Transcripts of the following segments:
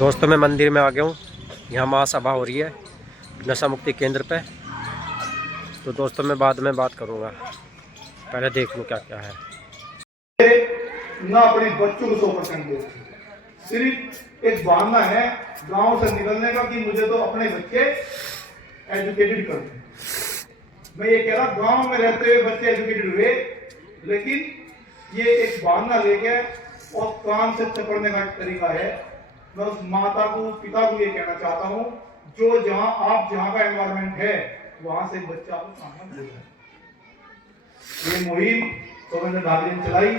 दोस्तों मैं मंदिर में आ गया हूँ। यहाँ महासभा हो रही है नशा मुक्ति केंद्र पे। तो दोस्तों मैं बाद में बात करूँगा, पहले देख लूँ क्या क्या है। ना अपने बच्चों को 100% दो। सिर्फ एक बहाना है गांव से निकलने का कि मुझे तो अपने बच्चे एजुकेटेड करने। मैं ये कह रहा गांव में रहते हुए बच्चे एजुकेटेड हुए, लेकिन ये एक बहाना लेके और काम से चपड़ने का तरीका है। मैं उस माता को पिता को ये कहना चाहता हूँ, जो जहाँ का एनवायरमेंट है वहां से बच्चा को सामने ले जाए। ये मुहिम सोमेंद्र ढाबे ने चलाई।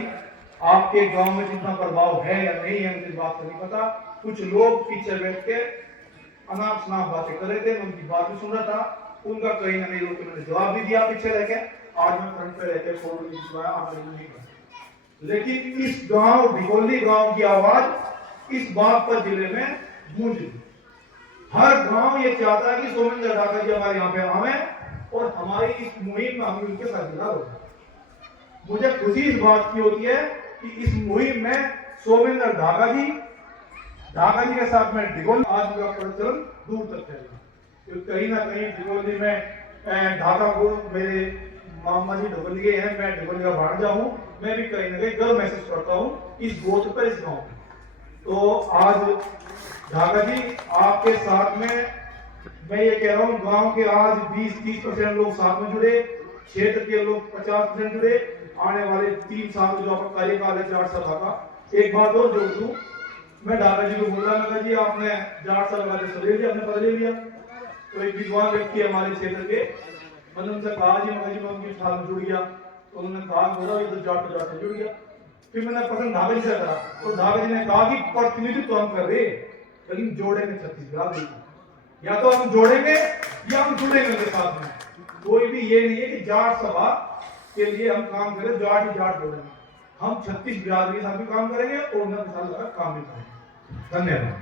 आपके गांव में जितना प्रभाव है या नहीं है मुझे इस बात का नहीं पता। कुछ लोग पीछे बैठ के अनाप शनाप बातें कर रहे थे, मैं उनकी बात भी सुन रहा था। उनका कहीं ना कहीं लोग मैंने जवाब भी दिया पीछे रह के। आज मैं फ्रंट पे रहकर फोटो नहीं कर, लेकिन इस गांव भिगोली गांव की आवाज इस बागपत जिले में गूंज रही। हर गांव ये चाहता है कि सोमेंद्र ढाका जी हमारे यहाँ पे आवे और हमारी इस मुहिम में हम उनके साझेदार हो। मुझे खुशी इस बात की होती है कि इस मुहिम में सोमेंद्र ढाका जी के साथ में ढिगोल आज का प्रचलन दूर तक फैला। तो कहीं ना कहीं ढिगोली में ढाका को मेरे मामा जी ढिगोली हैं, मैं ढिगोली का भांजा हूँ। मैं भी कहीं ना कहीं गर्व महसूस करता हूँ इस गोत्र पर, इस गाँव में। तो आज ढाका जी आपके साथ में मैं ये कह रहा हूँ, गांव के आज 20-30% लोग साथ में जुड़े, क्षेत्र के लोग 50% जुड़े। आने वाले 3 साल जो आपका कार्यकाल है जाट सभा का, एक बात और जोड़ दूं, मैं ढाका जी को बोल रहा था जी आपने जाट सभा का सदस्य लिया, आपने पद ले लिया। तो एक विद्वान व्यक्ति हमारे क्षेत्र के, मैंने उनसे कहा जी मगर जी मैं उनकी साथ में जुड़ गया। तो उन्होंने कहा बोला ये तो जाट से जुड़ गया। फिर मैंने पसंद ढाका जी से करा, तो ढाका जी ने कहा कि प्रतिनिधित्व तो हम कर रहे, लेकिन जोड़ेंगे छत्तीसगढ़। या तो हम जोड़ेंगे या हम जुड़ेंगे उनके साथ में। कोई भी ये नहीं है कि जाट सभा के लिए हम काम करें, जाट ही जाट बोलेंगे। हम 36 बिरादरी के साथ भी काम करेंगे और उनके साथ काम भी करेंगे। धन्यवाद।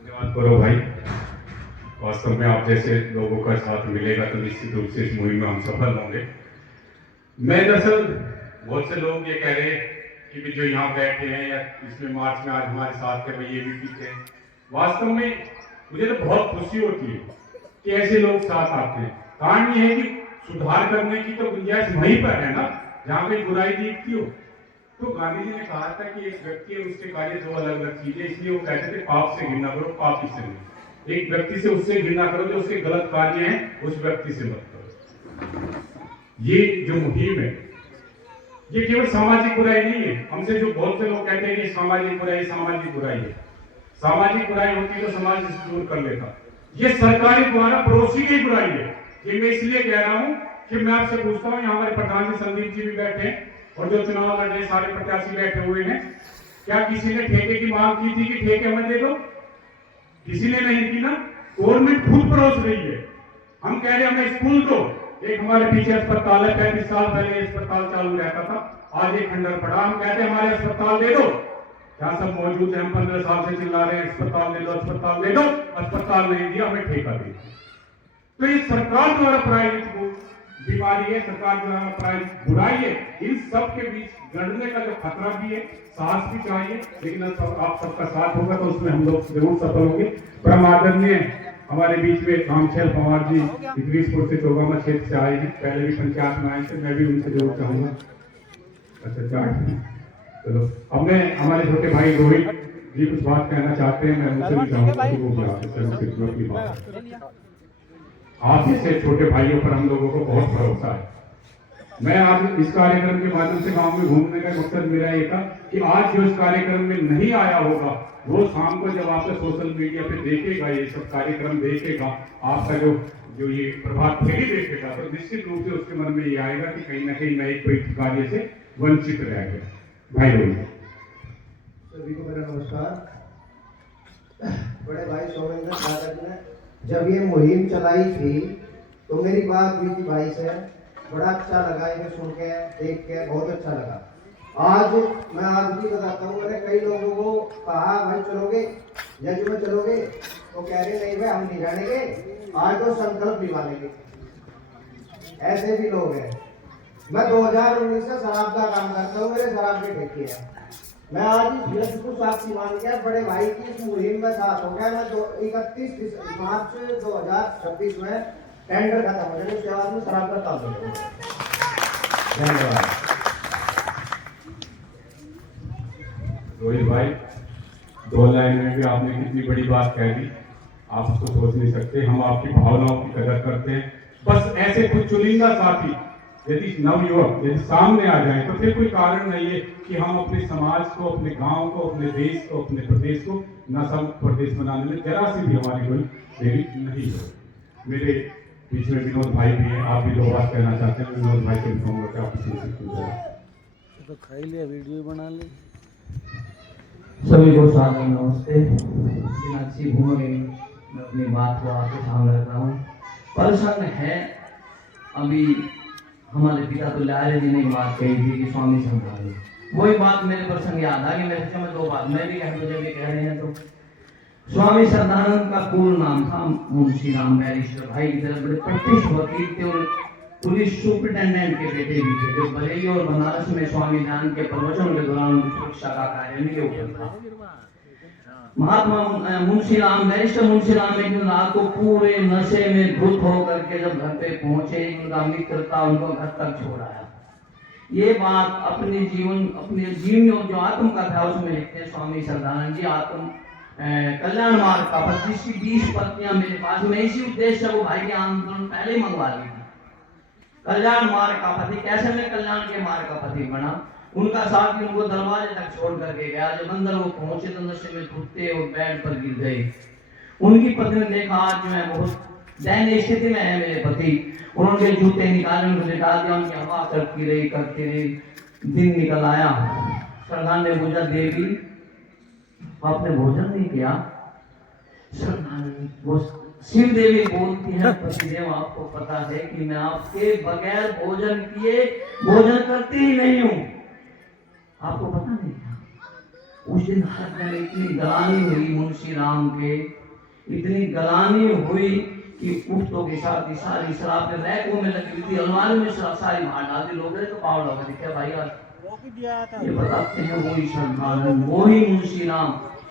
धन्यवाद करो भाई। वास्तव में आप जैसे लोगों का साथ मिलेगा तो निश्चित रूप से इस मुहिम में हम सफल होंगे। मैं दरअसल बहुत से लोग ये कह रहे हैं कि जो यहाँ बैठे हैं या इसमें मार्च में आज हमारे साथ के भाई ये भी पीछे हैं। वास्तव में मुझे तो बहुत खुशी होती है कि ऐसे लोग साथ आते हैं। कारण ये है कि सुधार करने की तो गुंजाइश वहीं पर है ना जहाँ कोई बुराई दिखती हो। तो गांधी जी ने कहा था कि एक व्यक्ति और उसके कार्य 2 अलग अलग चीजें, इसलिए वो कहते थे पाप से घृणा करो, पापी से नहीं। एक व्यक्ति से उससे घृणा करो जो उसके गलत कार्य हैं, उस व्यक्ति से मत करो। ये जो मुहिम है ये केवल सामाजिक बुराई नहीं है। हमसे जो बहुत से लोग कहते हैं कि सामाजिक बुराई है। सामाजिक बुराई होती तो समाज इसे दूर कर लेता। ये सरकारी द्वारा पड़ोसी की बुराई है। ये मैं इसलिए कह रहा हूं कि मैं आपसे पूछता हूं, यहाँ हमारे प्रधान जी संदीप जी भी बैठे हैं और जो चुनाव लड़ रहे सारे प्रत्याशी बैठे हुए हैं, क्या किसी ने ठेके की मांग की थी कि ठेके हमें दे दो? किसी ने नहीं की ना। गवर्नमेंट खुद परोस रही है। हम कह रहे हैं हमें स्कूल दो। एक हमारे पीछे अस्पताल है, 35 साल पहले अस्पताल चालू रहता था, आज एक खंडर पड़ा। हम कहते हैं हमारे अस्पताल दे दो। क्या सब मौजूद है? हम 15 साल से चिल्ला रहे हैं अस्पताल दे दो, अस्पताल दे दो। अस्पताल नहीं दिया, हमें ठेका दे दिया। तो ये सरकार द्वारा प्रायोजित बीमारी है, सरकार द्वारा प्रायोजित बुराई है। इन सब के बीच लड़ने का जो खतरा भी है, साहस भी चाहिए, लेकिन आप सबका साथ होगा तो उसमें हम लोग जरूर सफल होंगे। परम आदरणीय हमारे बीच में रामचल पवार जी इद्रीसपुर से चौगामा क्षेत्र से आए हैं, पहले भी पंचायत में आए थे। मैं भी उनसे जरूर चाहूंगा। अच्छा चलो, अब मैं हमारे छोटे भाई रोहित जी कुछ बात कहना चाहते हैं, मैं उनसे भी चाहूंगा कि वो भी आपकी बात। आप जैसे छोटे भाइयों पर हम लोगों को बहुत भरोसा है। मैं आज इस कार्यक्रम के माध्यम से गांव में घूमने का मकसद मेरा ये था कि आज जो इस कार्यक्रम में नहीं आया होगा वो शाम को जब आपका सोशल मीडिया पे देखेगा, ये सब कार्यक्रम देखेगा, आपका जो ये प्रभात फेरी देखेगा, तो निश्चित रूप से उसके मन में ये आएगा कि कहीं ना कहीं मैं कोई कार्य से वंचित रह गया। भाई बोलिए। सभी को मेरा नमस्कार। बड़े भाई सोमेंद्र ढाका जी ने जब ये मुहिम चलाई थी तो मेरी बात हुई थी भाई से, बड़ा अच्छा लगा इन्हें सुन के, देख के बहुत अच्छा लगा। आज भी बताता हूँ, मैंने कई लोगों को कहा भाई चलोगे, जज में चलोगे, तो कह रहे नहीं भाई हम नहीं जानेंगे, आज तो संकल्प निभा लेंगे। ऐसे भी लोग हैं। मैं 2019 से शराब का काम करता हूँ, मेरे शराब के ठेके हैं। मैं आज इस यश को साक्षी मान गया बड़े भाई की इस मुहिम में साथ हो गया। मैं 31 मार्च 2026 में टेंडर खत्म हो जाने उसके बाद में शराब का काम करूंगा। धन्यवाद। रोहित भाई, 2 लाइन में भी आपने कितनी बड़ी बात कह दी, आप उसको सोच नहीं सकते। हम आपकी भावनाओं की कदर करते हैं। बस ऐसे कुछ चुनिंदा साथी यदि नवयुवक यदि सामने आ जाए तो फिर कोई कारण नहीं है कि हम अपने समाज को, अपने गांव को, अपने देश को, अपने प्रदेश को नशा मुक्त प्रदेश बनाने में जरा सी भी हमारी कोई देरी नहीं हो। मेरे बीच में विनोद भाई भी हैं, आप भी 2 बात कहना चाहते हैं। विनोद भाई से कहूँगा कि आप इसी तो खाई लिया, वीडियो बना ली। सभी को सादर नमस्ते। बिना किसी भूमि मैं अपनी बात को आपके सामने रख रहा हूँ। प्रसंग है, अभी हमारे पिता तो लाले जी ने बात कही थी कि स्वामी संभाले, वही बात मेरे प्रसंग याद आ कि मेरे से मैं 2 बात मैं भी कह मुझे भी कह रहे हैं। तो स्वामी श्रद्धानंद का पूर्ण नाम था मुंशी राम बैरिस्टर भाई की तरह बड़े प्रतिष्ठित वकील थे और पुलिस सुपरिटेंडेंट के बेटे भी थे, जो बरेली और बनारस में स्वामी दयानंद के प्रवचन के दौरान उनकी सुरक्षा का कार्य उनके ऊपर था। महात्मा मुंशी राम बैरिस्टर मुंशी राम एक दिन रात को पूरे नशे में धुत होकर के जब घर पे पहुंचे, उनका मित्र था उनको घर तक छोड़ाया। ये बात अपने जीवन और जो आत्मकथा है उसमें लिखते हैं स्वामी श्रद्धानंद जी। आत्म कल्याण मार्ग का 20 पत्नियां मेरे पास में इसी उद्देश्य वो भाई के आंदोलन पहले ही मंगवा ली थी। कल्याण मार्ग का पति कैसे मैं कल्याण के मार्ग का पति बना, उनका साथी उनको दरवाजे तक छोड़ करके गया। जब अंदर वो पहुंचे तो नशे में टूटते और बेड पर गिर गए। उनकी पत्नी ने देखा आज जो है बहुत दयनीय स्थिति में है मेरे पति। उन्होंने जूते निकाले, उनको लिटा दिया, उनकी हवा करती रही। दिन निकल आया। श्रद्धानंद ने पूछा, देवी आपने भोजन नहीं किया? वो शिव देवी बोलती है, पतिदेव आपको पता है कि मैं आपके बगैर भोजन किए भोजन करती ही नहीं हूँ, आपको पता नहीं क्या? उस दिन हर इतनी गलानी हुई मुंशी राम के, इतनी गलानी हुई कि उठतों के साथ ही सारी शराब के रैकों में लगी हुई थी, अलमारी में सारी बाहर डाल दी। लोग तो पावड़ा हो गए, भाई यार ये बताते हैं वही श्रद्धानंद वही मुंशी राम।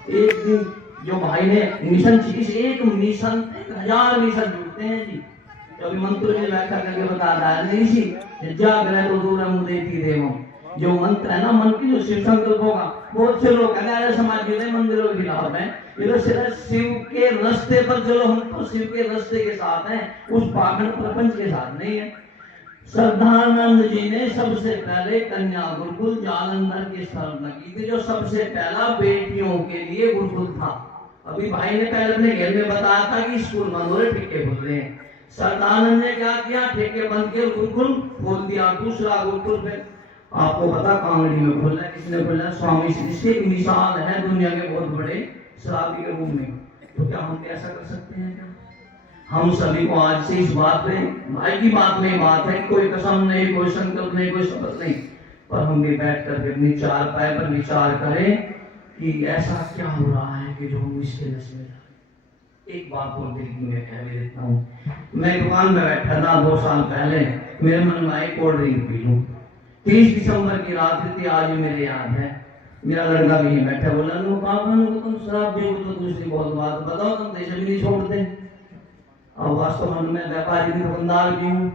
एक दिन जो भाई ने मिशन इस एक मिशन 1000 मिशन जुड़ते हैं जी। तो अभी मंत्र में व्याख्या करके बता रहा है नहीं जी, जागृत तो दूर मुदेती देवम, जो मंत्र है ना मन की जो शिव संकल्प होगा, बहुत से लोग अगर समाज के मंदिरों के खिलाफ है, ये सिर्फ शिव के रास्ते पर चलो, हम तो शिव के रास्ते के साथ हैं, उस पाखंड प्रपंच के साथ नहीं है। श्रद्धानंद जी ने सबसे पहले कन्या गुरुकुल जालंधर की स्थापना की थी, जो सबसे पहला बेटियों के लिए गुरुकुल था। अभी भाई ने पहले अपने घर में बताया था कि स्कूल बंद हो रहे, ठेके खुल रहे हैं। श्रद्धानंद ने क्या किया, ठेके बंद किए, गुरुकुल खोल दिया। दूसरा गुरुकुल पे आपको पता कांगड़ी में खोला, किसने खोला? स्वामी श्री से एक मिसाल है दुनिया के बहुत बड़े शराबी के रूप में। तो क्या हम ऐसा कर सकते हैं? क्या हम सभी को आज से इस बात पे, भाई की बात में बात है, कोई कसम नहीं, कोई संकल्प नहीं, कोई शपथ नहीं, पर हम भी बैठ करके अपनी चारपाई पर विचार करें कि ऐसा क्या हो रहा है कि जो हम इसके नशे में। एक बात और दिल की मैं कह देता हूँ, मैं दुकान में बैठा था 2 साल पहले, मेरे मन में आई कोल्ड ड्रिंक पी लूं। 30 दिसंबर की रात थी, आज मेरे याद है। मेरा लड़का भी बैठा, बोला नो पापा नो तुम शराब पियो तो दूसरी बहुत बात बताओ, तुम तो इसे भी नहीं छोड़ते। और वास्तव में मैं व्यापारी भी दुकानदार भी हूँ,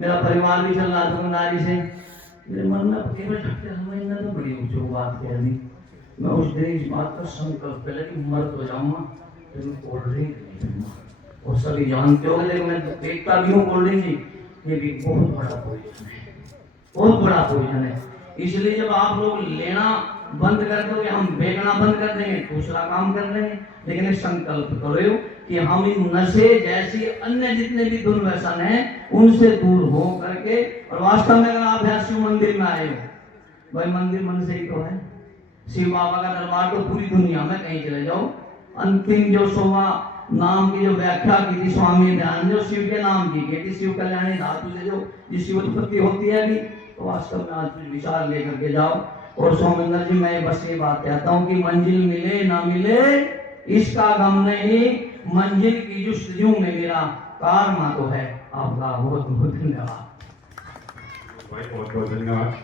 मेरा परिवार भी चल रहा दुकानदारी से। मेरे मन में केवल समझना तो बड़ी ऊंची बात कह दी। मैं उस दिन इस बात का संकल्प पहले कि मर तो जाऊंगा तो मैं कोल्ड ड्रिंक नहीं पीऊंगा। और सभी जानते हो, लेकिन मैं देखता भी हूँ कोल्ड ड्रिंक जी, ये भी बहुत बड़ा पॉइजन है, बहुत बड़ा पॉइजन है। इसलिए जब आप लोग लेना बंद कर दोगे, हम बेचना बंद कर देंगे, दूसरा काम कर लेंगे। लेकिन एक संकल्प करो कि हम इन नशे जैसी अन्य जितने भी दुर्व्यसन हैं उनसे दूर हो करके, और वास्तव में अगर आप यहाँ शिव मंदिर में आए हो, भाई मंदिर मन से ही तो है। शिव बाबा का दरबार तो पूरी दुनिया में कहीं चले जाओ। अंतिम जो शोभा नाम की जो व्याख्या की थी स्वामी ध्यान, जो शिव के नाम की गई थी, शिव कल्याणी धातु से जो जिसकी उत्पत्ति होती है अभी, तो वास्तव में आज कुछ विचार लेकर के जाओ। और सोमेंद्र जी, मैं बस ये बात कहता हूँ कि मंजिल मिले ना मिले इसका गम नहीं, मंजिल की जुस्तजू में मेरा कारना तो है। आपका बहुत बहुत धन्यवाद भाई, बहुत बहुत धन्यवाद।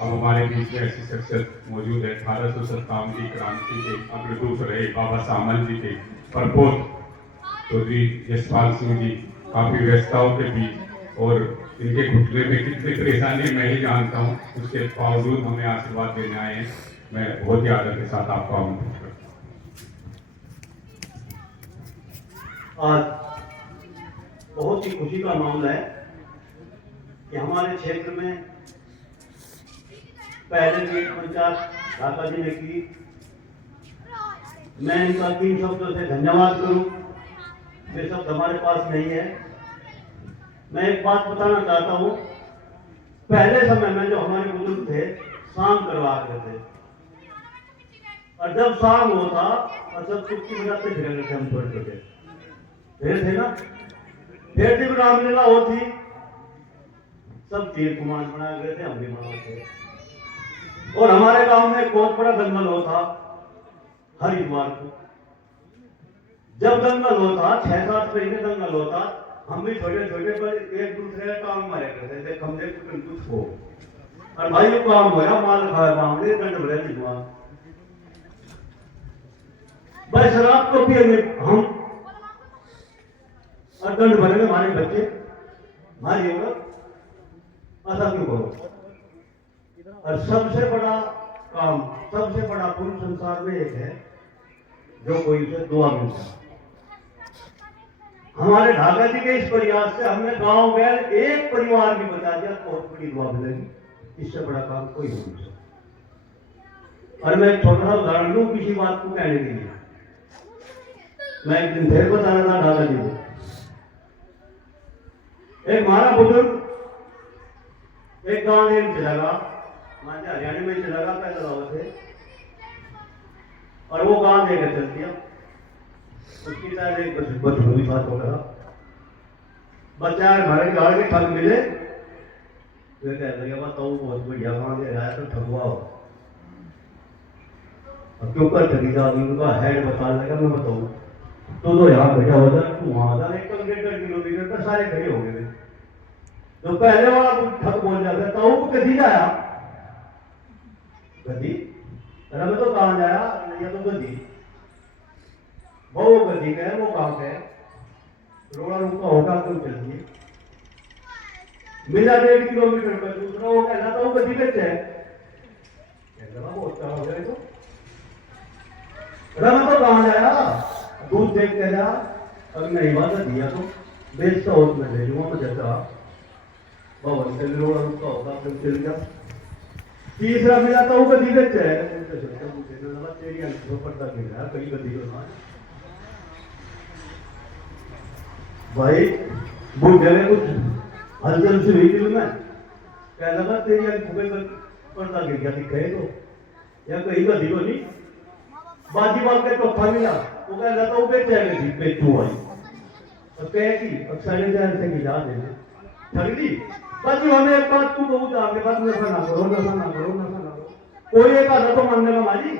अब हमारे बीच में ऐसी शख्सियत मौजूद है 1857 की क्रांति के अग्रदूत रहे बाबा सामल जी के प्रपोत चौधरी यशपाल सिंह जी काफी व्यस्तताओं के बीच और इनके घुटने में कितनी परेशानी मैं ही जानता हूँ, उसके बावजूद हमें आशीर्वाद देने आए हैं। मैं बहुत ही आदर के साथ आपको आमंत्रित करता हूँ। आज बहुत ही खुशी का मामला है कि हमारे क्षेत्र में पहले भी पंचायत ढाका जी ने की। मैं इनका 3 शब्दों से धन्यवाद करूं, वे शब्द हमारे पास नहीं है। मैं एक बात बताना चाहता हूं, पहले समय में जो हमारे बुजुर्ग थे शाम करवा करते थे, और जब शाम होता और सब चुटकी बजाते फिर करते हम छोड़ छोटे फिर थे ना, फिर जब रामलीला होती सब तीर कुमार बनाए गए थे, हम भी मनाते। और हमारे गांव में एक बहुत बड़ा दंगल होता हरिद्वार को। जब दंगल होता 6-7 महीने दंगल होता, हम भी छोटे छोटे पर एक दूसरे का काम मारे करते थे, कमरे कुछ हो और भाई वो काम होया माल खाया मामले दंड भरे दिखवा भाई शराब को पिएंगे हम और दंड भरेंगे हमारे बच्चे हमारी औरत, ऐसा क्यों करो। और सबसे बड़ा काम, सबसे बड़ा पुण्य संसार में एक है जो कोई उसे दुआ मिलता है। हमारे ढाका जी के इस प्रयास से हमने गांव गैर एक परिवार भी बचा दिया, बहुत बड़ी दुआ मिलेगी। इससे बड़ा काम कोई नहीं सकता। और मैं एक छोटा सा उदाहरण लूं किसी बात को कहने के लिए। मैं एक दिन फिर बता रहा था ढाका जी को, एक हमारा बुजुर्ग एक गांव में चला गया, मान हरियाणा में चला गया पैदा हुआ थे, और वो गांव लेकर चल दिया। उसकी शायद एक बचपन की बात होगा, बच्चा हमारे गाँव के ठग मिले, वे कहते लगे बताओ बहुत बढ़िया गाँव ले आया तो ठगुआ हो, अब क्यों कर ठगी जा, उनका हेड बता लगा मैं बताऊँ तो यहाँ बैठा हो जाए तू वहां जा, 1.5 किलोमीटर पर सारे खड़े हो गए। तो पहले वाला ठग बोल जाता है तो कभी जाया कभी अरे मैं तो कहाँ जाया या तो गदी वो गदी का है, वो कहाँ का है, रोड़ा रुका होगा तुम चलिए मिला 1.5 किलोमीटर पर दूसरा वो कहना था वो गदी पे है, बहुत हो गए तो अरे मैं तो कहाँ जाया दूध देख के जा, अब नहीं बात दिया तो बेचता हो मैं ले लूंगा मुझे भवन से रोड़ा रुका होगा तुम चल गया। तीसरा मिला तो वो गदी बेच है, तेरी अंतर पड़ता गिर रहा कहीं गदी को ना भाई बूढ़े ने कुछ हलचल से हुई दिल में, कह लगा तेरी अंतर पड़ता गिर गया दिखे तो या कहीं गदी को नहीं बाजी बात के चौथा मिला, वो कह रहा था वो बेच जाएगा जी बेचू भाई और कहे कि अब 4.5 से गिरा देना ठग दी। बाकी हमें एक बात तू बहुत आपके पास नशा ना करो, नशा ना करो, नशा ना करो, कोई एक आधा तो मानने का माली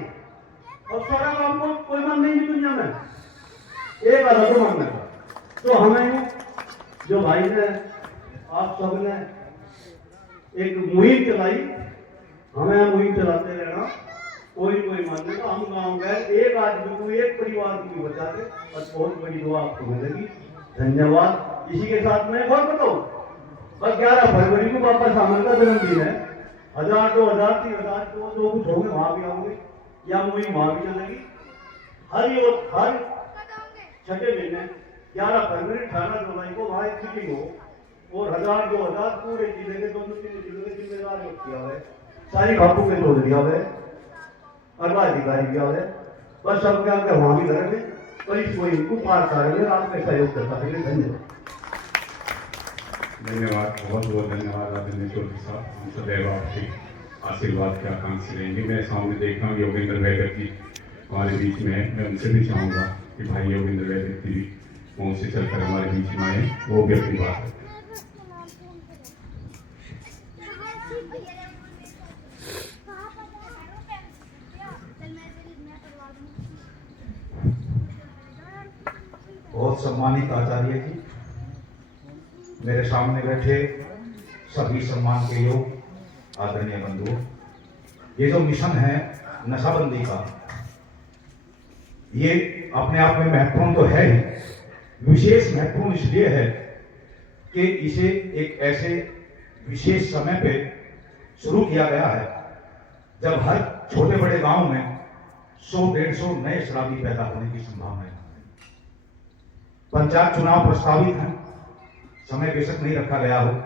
और सारा काम को कोई मन नहीं दुनिया में, एक आधा तो मानने का। तो हमें जो भाई ने आप सब ने एक मुहिम चलाई, हमें मुहिम चलाते रहना, कोई मानने का। हम गाँव गए एक आदमी को एक परिवार को बचा के और बहुत बड़ी दुआ आपको मिलेगी। धन्यवाद। इसी के साथ मैं और बताऊं बस 11 फरवरी को बाबा सामल का जन्मदिन है, 1000, 2000, 3000 जो कुछ होंगे वहां भी आऊंगे या मुहिम वहां भी चलेगी। हर 6ठे महीने 11 फरवरी 18 जुलाई को वहां एक मीटिंग हो और 1000, 2000 पूरे जिले के 2-3 जिलों के जिम्मेदार योग किया हुआ है, सारी बापू के तोड़ दिया हुआ है और अधिकारी किया हुआ है। बस सब क्या वहां भी करेंगे और इसको इनको पार करेंगे, आपका सहयोग करता है। धन्यवाद। धन्यवाद, बहुत बहुत धन्यवाद आदरणीय चौधरी साहब। हम सदैव आपके आशीर्वाद के आकांक्षी रहेंगे। मैं सामने देख रहा हूँ योगेंद्र वैद्य जी हमारे बीच में है, मैं उनसे भी चाहूँगा कि भाई योगेंद्र वैद्य जी भी मुँह से चलकर हमारे बीच में आए, वो भी अपनी बात है। बहुत सम्मानित आचार्य जी, मेरे सामने बैठे सभी सम्मान के योग आदरणीय बंधुओं, ये जो मिशन है नशाबंदी का, ये अपने आप में महत्वपूर्ण तो है ही, विशेष महत्वपूर्ण इसलिए है कि इसे एक ऐसे विशेष समय पे शुरू किया गया है जब हर छोटे बड़े गांव में 100-150 नए शराबी पैदा होने की संभावना है। पंचायत चुनाव प्रस्तावित हैं, समय बेशक नहीं रखा गया हो,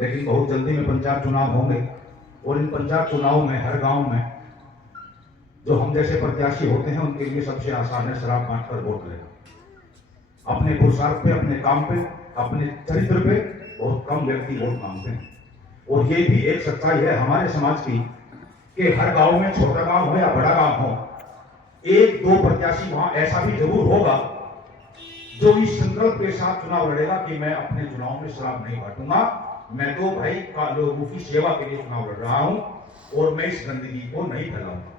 लेकिन बहुत जल्दी में पंचायत चुनाव होंगे और इन पंचायत चुनाव में हर गांव में जो हम जैसे प्रत्याशी होते हैं उनके लिए सबसे आसान है शराब बांटकर वोट लेना। अपने पुरुषार्थ पे, अपने काम पे, अपने चरित्र पे बहुत कम व्यक्ति वोट मांगते हैं। और ये भी एक सच्चाई है हमारे समाज की कि हर गांव में, छोटा गांव हो या बड़ा गांव हो, 1-2 प्रत्याशी वहां ऐसा भी जरूर होगा जो इस संकल्प के साथ चुनाव लड़ेगा कि मैं अपने चुनाव में शराब नहीं बांटूंगा, मैं तो भाई लोगों की सेवा के लिए चुनाव लड़ रहा हूं और मैं इस गंदगी को नहीं फैलाऊंगा।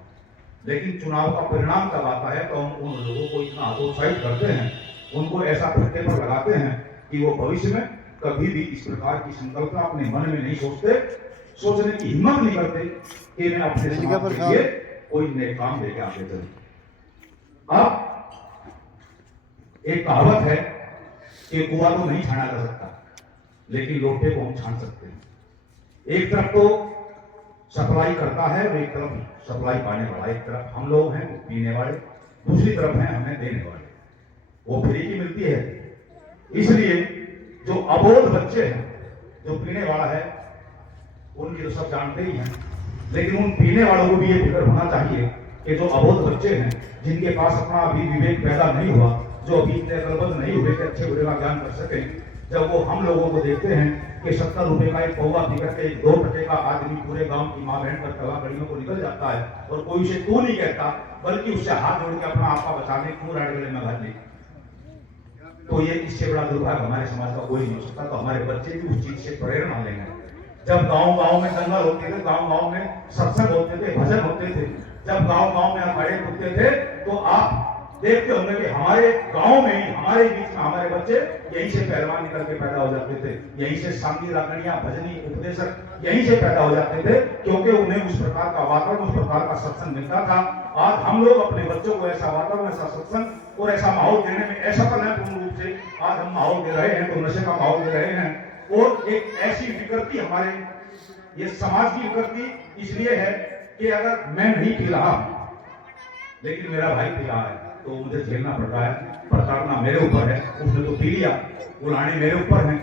लेकिन चुनाव का परिणाम तब आता है तो हम उन लोगों को इतना हतोत्साहित करते हैं, उनको ऐसा फटके पर लगाते हैं कि वो भविष्य में कभी भी इस प्रकार की संकल्पना अपने मन में नहीं सोचते, सोचने की हिम्मत नहीं करते कि मैं अपने समाज के लिए कोई नए काम लेके आगे चलूं। अब एक कहावत है कि कुआं तो नहीं छाना जा सकता, लेकिन लोटे को हम छान सकते हैं। एक तरफ तो सप्लाई करता है और एक तरफ सप्लाई पाने वाला, एक तरफ हम लोग हैं पीने वाले, दूसरी तरफ हैं हमें देने वाले, वो फ्री की मिलती है। इसलिए जो अबोध बच्चे हैं, जो पीने वाला है उनकी तो सब जानते ही हैं, लेकिन उन पीने वालों को भी ये फिक्र होना चाहिए कि जो अबोध बच्चे हैं, जिनके पास अपना अभी विवेक पैदा नहीं हुआ, जो अभी इतने अकलमंद नहीं हुए कि अच्छे बुरे का ज्ञान कर सके, जब वो हम लोगों को देखते हैं कि 70 रुपए का एक पौवा पी करके 2 टके का आदमी पूरे गांव की मां बहन पर तला गलियों को निकल जाता है और कोई उसे तू नहीं कहता, बल्कि उससे हाथ जोड़ के अपना आपा बचाने क्यों राडगले में घर ले, तो ये इससे बड़ा दुर्भाग्य हमारे समाज का कोई नहीं हो सकता। तो हमारे बच्चे भी उस चीज से प्रेरणा लेंगे। जब गांव-गांव में दंगल होते थे, गांव-गांव में सत्संग होते थे, भजन होते थे, जब गांव-गांव में अखाड़े होते थे, तो आप देखते होंगे कि हमारे गांव में ही, हमारे बीच में हमारे बच्चे यहीं से पहलवान निकल के पैदा हो जाते थे, यहीं से सांगी रागणिया भजनी उपदेशक यहीं से पैदा हो जाते थे, क्योंकि उन्हें उस प्रकार का वातावरण, उस प्रकार का सत्संग मिलता था। आज हम लोग अपने बच्चों को ऐसा वातावरण, ऐसा सत्संग और ऐसा माहौल देने में असफल है पूर्ण रूप से। आज हम माहौल दे रहे हैं तो नशे का माहौल दे रहे हैं, और एक ऐसी विकृति हमारे ये समाज की विकृति इसलिए है कि अगर मैं नहीं पी रहा लेकिन मेरा भाई पी रहा है तो मुझे झेलना पड़ रहा है, प्रताड़ना मेरे ऊपर है, उसने तो पी लिया, बुलाने मेरे ऊपर है।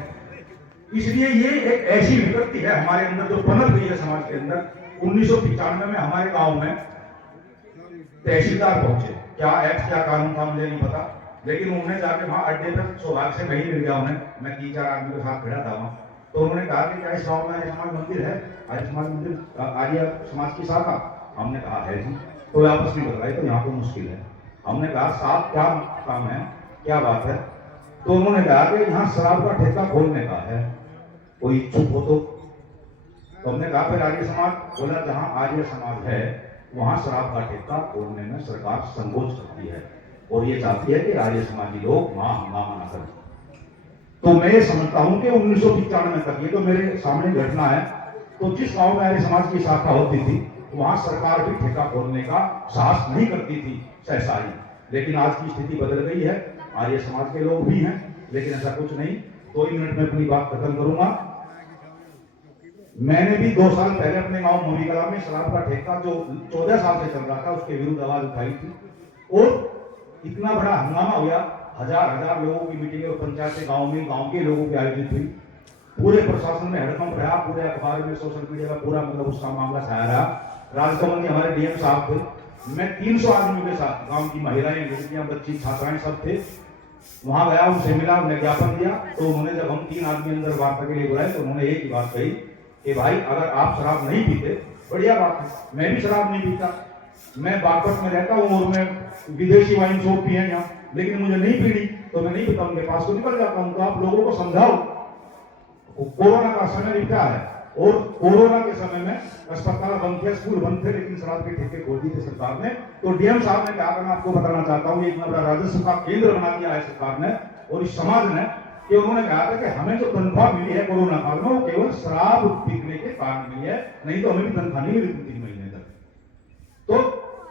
इसलिए ये एक ऐसी विकृति है हमारे अंदर जो पनप गई है समाज के अंदर। 1995 में हमारे गांव में तहसीलदार पहुंचे, क्या एक्ट क्या कानून था मुझे नहीं पता, लेकिन उन्होंने जाके वहां अड्डे पर सौभाग्य से नहीं मिल गया उन्हें, मैं 3-4 आदमी के साथ खड़ा था वहां, तो उन्होंने कहा कि क्या इस गांव में आर्य समाज मंदिर है, आर्य समाज मंदिर, आर्य समाज की शाखा? हमने कहा है जी। तो आपस में बताया तो यहाँ तो मुश्किल है। हमने कहा साहब क्या काम है, क्या बात है? तो उन्होंने कहा कि यहाँ शराब का ठेका खोलने का है, कोई इच्छुक हो तो हमने कहा फिर आर्य समाज? बोला जहाँ आर्य समाज है वहां शराब का ठेका खोलने में सरकार संकोच करती है और ये चाहती है कि आर्य समाजी लोग वहां हंगामा न करें। तो मैं ये समझता हूं कि 1995 तक, ये तो मेरे सामने घटना है, तो जिस गांव में आर्य समाज की शाखा होती थी वहां सरकार भी ठेका खोलने का साहस नहीं करती थी, सहसा ही। लेकिन आज की स्थिति बदल गई है, आर्य समाज के लोग भी हैं, लेकिन ऐसा कुछ नहीं। 2 मिनट में अपनी बात खत्म करूंगा। मैंने भी 2 साल पहले अपने गांव मोरी कला में शराब का ठेका जो 14 साल से चल रहा था उसके विरुद्ध आवाज उठाई थी और इतना बड़ा हंगामा हुआ, हजार लोगों की मीटिंग और पंचायत गांव में गांव के लोगों की आयोजित हुई। पूरे प्रशासन में हड़कंप रहा, पूरे अखबार में, सोशल मीडिया में पूरा मतलब उसका मामला छाया रहा। राजभवन में हमारे डीएम साहब थे, मैं 300 आदमियों के साथ, गांव की महिलाएं, लड़कियां, बच्ची, छात्राएं सब थे, वहां गया, उनसे मिला, उन्हें ज्ञापन दिया। तो उन्होंने जब हम 3 आदमी अंदर वार्ता के लिए बुलाए तो उन्होंने एक ही बात कही कि भाई अगर आप शराब नहीं पीते बढ़िया बात है, मैं भी शराब नहीं पीता, मैं बागपत में रहता हूँ और मैं विदेशी वाइन शॉप भी है यहाँ, लेकिन मुझे नहीं पीनी तो मैं नहीं पीता, उनके पास तो निकल जाता हूँ। तो आप लोगों को समझाओ, कोरोना का समय निपटा है और कोरोना के समय में अस्पताल बंद थे, स्कूल बंद थे, लेकिन शराब के ठेके खोल दिए थे सरकार ने। तो डीएम साहब ने कहा, मैं आपको बताना चाहता हूँ, एक बड़ा राजस्व का केंद्र बना दिया है सरकार ने और इस समाज ने, कि उन्होंने कहा था कि हमें जो तनख्वाह मिली है कोरोना काल में वो केवल शराब बिकने के कारण मिली है, नहीं तो हमें भी तनख्वाह नहीं मिली 3 महीने तक। तो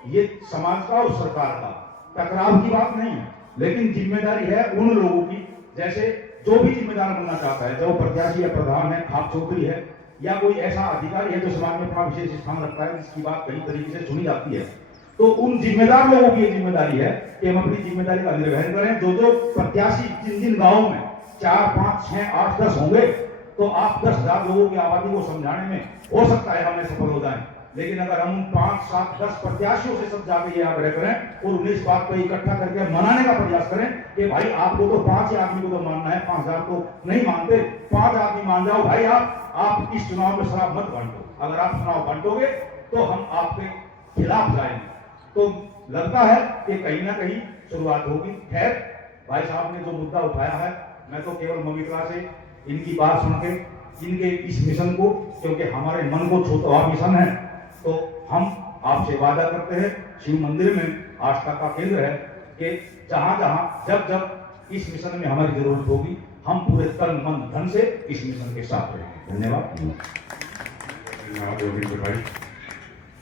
ये समाज का और सरकार का टकराव की बात नहीं है, लेकिन जिम्मेदारी है उन लोगों की, जैसे जो भी जिम्मेदार बनना चाहता है, जो प्रत्याशी या प्रधान है, खाप चौधरी है, या कोई ऐसा अधिकारी है जो समाज में अपना विशेष स्थान रखता है, जिसकी बात कई तरीके से सुनी जाती है, तो उन जिम्मेदार लोगों की जिम्मेदारी है कि हम अपनी जिम्मेदारी का निर्वहन करें। जो प्रत्याशी जिन गाँव में 4, 5, 6, 8, 10 होंगे, तो आप 10,000 लोगों की आबादी को समझाने में हो सकता है हमें सफल हो जाए, लेकिन अगर हम 5, 7, 10 प्रत्याशियों से सब जाके ये आग्रह करें और उन्हें इस बात को इकट्ठा करके मनाने का प्रयास करें कि भाई आपको तो 5 आदमी को तो मानना है, 5,000 तो नहीं मानते, 5 आदमी मान जाओ भाई, आप इस चुनाव में शराब मत बांटो, अगर आप चुनाव बांटोगे तो हम आपके खिलाफ जाएंगे। तो लगता है कि कहीं ना कहीं शुरुआत होगी। खैर, भाई साहब ने जो मुद्दा उठाया है, मैं तो केवल ममित्रा से इनकी बात सुन के इनके इस मिशन को, क्योंकि हमारे मन को छूता हुआ मिशन है, तो हम आपसे वादा करते हैं, शिव मंदिर में आस्था का केंद्र है, कि जहां जहां जब जब इस मिशन में हमारी जरूरत होगी, हम पूरे तन मन धन से इस मिशन के साथ रहेंगे। धन्यवाद। गोविंद भाई,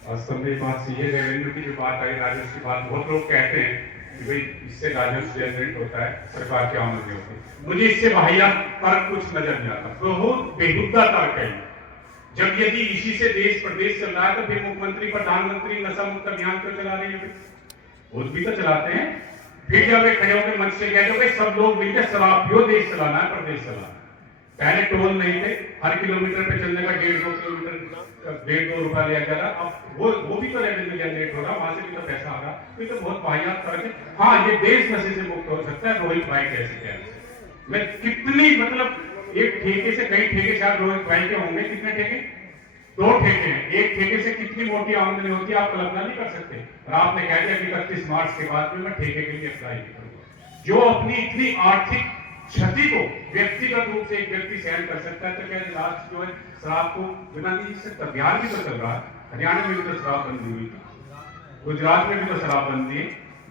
वास्तव में बात ये रेवेन्यू की जो बात आई, राजस्व की बात, बहुत लोग कहते हैं कि भाई इससे राजस्व जनरेट होता है, सरकार की आमदनी होती है। मुझे इससे वाहियात तर्क कुछ नजर नहीं आता, बहुत बेहुदा तर्क है। जब यदि इसी से देश प्रदेश चल रहा है, तो फिर मुख्यमंत्री प्रधानमंत्री नशा मुक्त अभियान क्यों चला रही है? खुद भी तो चलाते हैं। फिर जब वे खड़े होकर मंच से कह दो कि सब लोग मिलकर शराब पियो, देश चलाना है, प्रदेश चलाना है। पहले टोल नहीं थे, हर किलोमीटर पे चलने का 1.5-2 किलोमीटर 1.5-2 रुपया लिया जा रहा। अब वो भी तो रेवेन्यू जनरेट हो रहा, वहां से भी तो पैसा आ रहा। ये तो बहुत वाहियात फर्क है। हाँ, ये देश नशे से मुक्त हो सकता है, रोहित भाई कैसे कह रहे? मैं कितनी, मतलब एक ठेके से कई ठेके, शायद रोहित भाई के होंगे, कितने ठेके? 2 ठेके हैं। एक ठेके से कितनी मोटी आमदनी होती है, आप कल्पना नहीं कर सकते। और आपने कह दिया कि 31 मार्च के बाद में मैं ठेके के लिए अप्लाई करूंगा। जो अपनी इतनी आर्थिक क्षति को व्यक्तिगत रूप से एक व्यक्ति सहन कर सकता है, तो क्या राज जो है शराब को बिना नहीं सकता? बिहार भी तो चल रहा है, हरियाणा में भी तो शराब बंदी हुई थी, गुजरात में भी तो शराब बंदी है।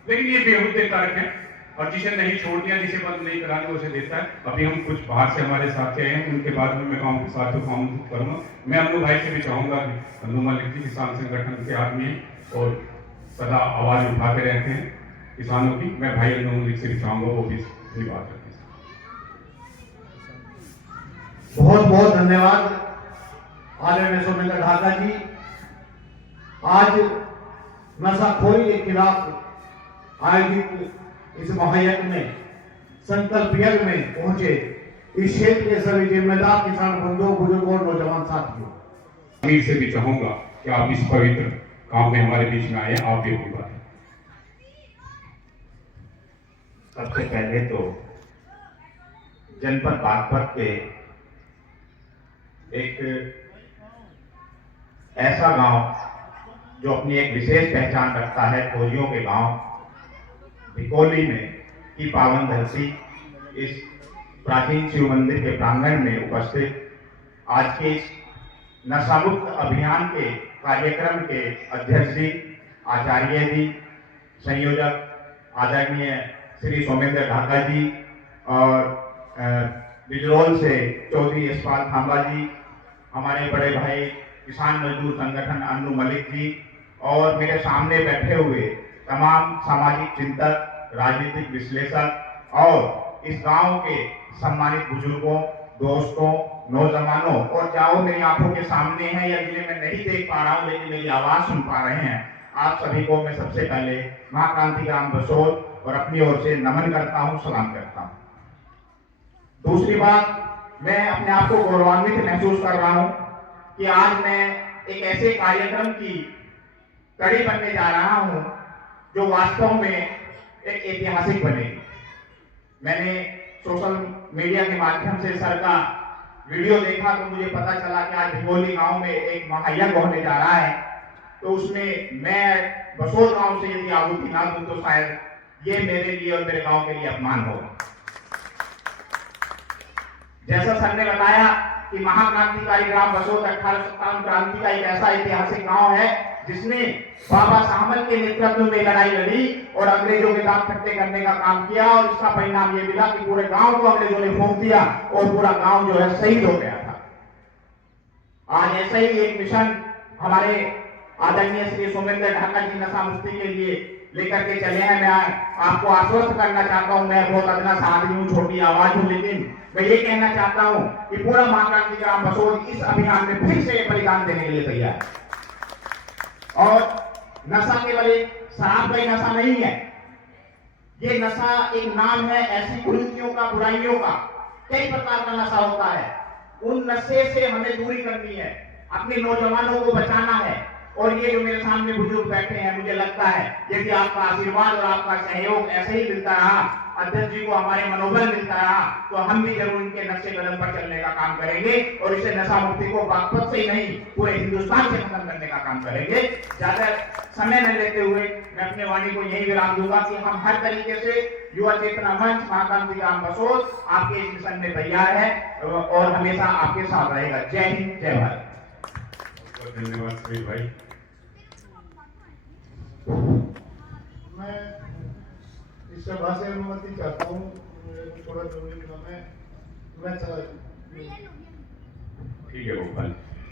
लेकिन ये बेहुदे तर्क है, और जिसे नहीं छोड़ दिया, जिसे बंद नहीं कराने, उसे देता है। अभी हम कुछ बाहर से हमारे साथी आए हैं, उनके बाद में मैं गाँव के साथियों को आमंत्रित करूंगा। मैं अन्नू भाई से भी चाहूंगा कि अन्नू मलिक जी किसान संगठन के आदमी हैं और सदा आवाज उठाते रहते हैं किसानों की। मैं भाई अन्नू मलिक से भी चाहूंगा वो भी अपनी बात रखें। बहुत बहुत धन्यवाद आदरणीय सोमेंद्र ढाका जी। आज नशाखोरी के खिलाफ आयोजित इस महायज्ञ में, संकल्प यज्ञ में पहुंचे इस क्षेत्र के सभी जिम्मेदार किसान बंधुओं, बुजुर्गों और नौजवान साथियों, अमीर से भी चाहूंगा कि आप इस पवित्र काम में हमारे बीच में आए। आप भी अपनी बात। सबसे पहले तो जनपद बागपत के एक ऐसा गांव जो अपनी एक विशेष पहचान रखता है, खोजियों के गांव भिकोली में की पावन धरती, इस प्राचीन शिव मंदिर के प्रांगण में उपस्थित आज के इस नशामुक्त अभियान के कार्यक्रम के अध्यक्ष जी, आचार्य जी, संयोजक आदरणीय श्री सोमेंद्र ढाका जी, और बिजरोल से चौधरी यशपाल थांबा जी, हमारे बड़े भाई किसान मजदूर संगठन अन्नू मलिक जी, और मेरे सामने बैठे हुए तमाम सामाजिक चिंतक, राजनीतिक विश्लेषक और इस गांव के सम्मानित बुजुर्गों, दोस्तों, नौजवानों, और चाहो मेरी आंखों के सामने हैं या जिन्हें मैं नहीं देख पा रहा हूं लेकिन मेरी आवाज सुन पा रहे हैं, आप सभी को मैं सबसे पहले महाक्रांति ग्राम बसोद और अपनी ओर से नमन करता हूं, सलाम करता हूं। दूसरी बात, मैं अपने आप को गौरवान्वित महसूस कर रहा हूं कि आज मैं एक ऐसे कार्यक्रम की कड़ी बनने जा रहा हूं जो वास्तव में एक ऐतिहासिक बनेगी। मैंने सोशल मीडिया के माध्यम से सर का वीडियो देखा तो मुझे पता चला कि आज भिगोली गांव में एक महायज्ञ होने जा रहा है, तो उसमें मैं बसोद गांव से यदि आहुति ना दूं तो शायद ये मेरे लिए और मेरे गांव के लिए अपमान होगा। जैसा सर ने बताया कि महाक्रांतिकारी ग्राम बसोद 1857 क्रांति का एक ऐसा ऐतिहासिक गांव है जिसने बाबा साहमल के नेतृत्व में लड़ाई लड़ी और अंग्रेजों के दांत खट्टे करने का काम किया, और इसका परिणाम ये मिला कि पूरे गांव को अंग्रेजों ने फूंक दिया और पूरा गांव शहीद हो गया था। आज ऐसा ही एक मिशन हमारे आदरणीय श्री सोमेंद्र ढाका जी नशा मुक्ति के लिए लेकर के चले हैं। मैं आपको आश्वस्त करना चाहता हूं, मैं बहुत अदना सा आदमी हूं, छोटी आवाज हूं, लेकिन मैं ये कहना चाहता हूं कि पूरा महाक्रांति ग्राम बसोद इस अभियान में फिर से बलिदान देने के लिए तैयार है। और नशा केवल एक शराब का ही नशा नहीं है, ये नशा एक नाम है ऐसी कुरीतियों का, बुराइयों का। कई प्रकार का नशा होता है, उन नशे से हमें दूरी करनी है, अपने नौजवानों को बचाना है। और ये जो मेरे सामने बुजुर्ग बैठे हैं, मुझे लगता है यदि आपका आशीर्वाद और आपका सहयोग ऐसे ही मिलता रहा, अध्यक्ष जी को हमारे मनोबल मिलता रहा, तो हम भी जरूर इनके नक्शे कदम पर चलने का काम करेंगे और इसे नशा मुक्ति को बागपत से ही नहीं पूरे हिंदुस्तान से खत्म करने का काम करेंगे। ज्यादा समय न लेते हुए मैं अपने वाणी को यही विराम दूंगा कि हम हर तरीके से युवा चेतना मंच महाक्रांति ग्राम बसोद आपके इस मिशन में तैयार है और हमेशा आपके साथ रहेगा। जय हिंद, जय भारत। धन्यवाद समीर भाई। मैं इस सभा से अनुमति चाहता हूँ, थोड़ा जरूरी काम है, मैं चला। ठीक है गोपाल।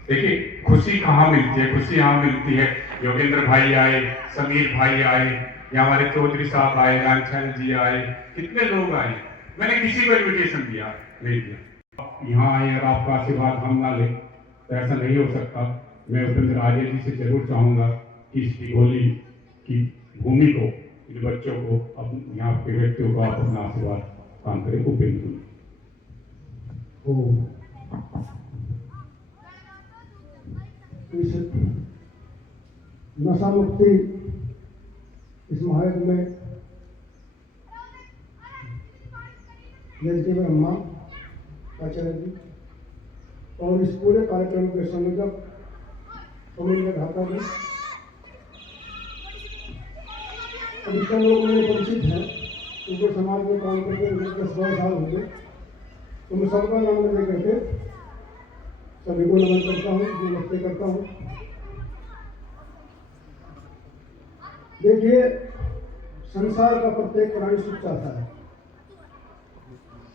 देखिए खुशी कहाँ मिलती है, खुशी यहाँ मिलती है। योगेंद्र भाई आए, समीर भाई आए, या हमारे चौधरी साहब आए, रामचंद्र जी आए, कितने लोग आए। मैंने किसी को इन्विटेशन दिया नहीं दिया, यहाँ आए और आपका आशीर्वाद हम ना ले तो ऐसा नहीं हो सकता। मैं उपेंद्र आर्य जी से जरूर चाहूंगा कि इस होली की भूमि को, इन बच्चों को, अब यहाँ के व्यक्तियों को आप अपना आशीर्वाद काम करें। उपेंद्र इस नशा मुक्ति इस महायज्ञ में जयंती ब्रह्मा आचार्य जी और इस पूरे कार्यक्रम के संयोजक सोमेंद्र ढाका जी, अधिकतर लोग मेरे परिचित हैं, उनके समाज में काम करके 10-12 साल हो गए, तो मैं सबका नाम ले करके सभी को नमन करता हूँ, नमस्ते करता हूँ। देखिए, संसार का प्रत्येक प्राणी सुख चाहता है,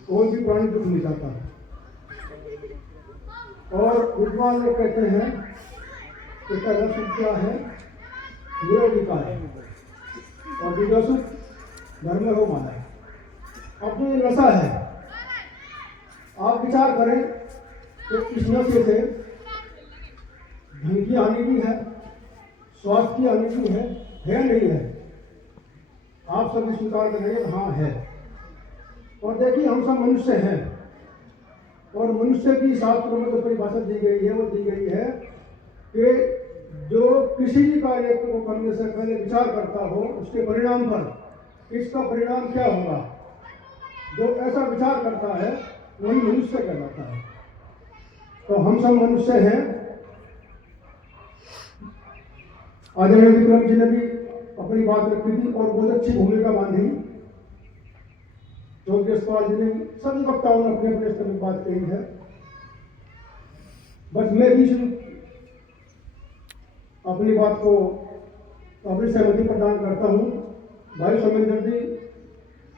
कोई भी प्राणी दुख नहीं चाहता है। और विद्वान लोग कहते हैं कि पहला सुख क्या है, निरोगिता है, और दूसरा सुख घर में हो माना है। अब जो ये नशा है, आप विचार करें तो इस नशे से धन की हानि भी है, स्वास्थ्य की हानि भी है नहीं है? आप सब स्वीकार करेंगे हाँ है। और देखिए हम सब मनुष्य हैं, और मनुष्य की शास्त्रों में तो परिभाषा दी गई है, वो दी गई है कि जो किसी भी कार्य को करने से पहले विचार करता हो उसके परिणाम पर, इसका परिणाम क्या होगा, जो ऐसा विचार करता है वही मनुष्य कहलाता है। तो हम सब मनुष्य हैं। आदरणीय विक्रम जी ने भी अपनी बात रखी थी और बहुत अच्छी भूमिका बांधी। चौधरी यशपाल जी ने, सभी वक्ताओं ने अपने अपने स्तर पर बात कही है। बस मैं भी अपनी बात को अपनी सहमति प्रदान करता हूँ। भाई सोमेंद्र जी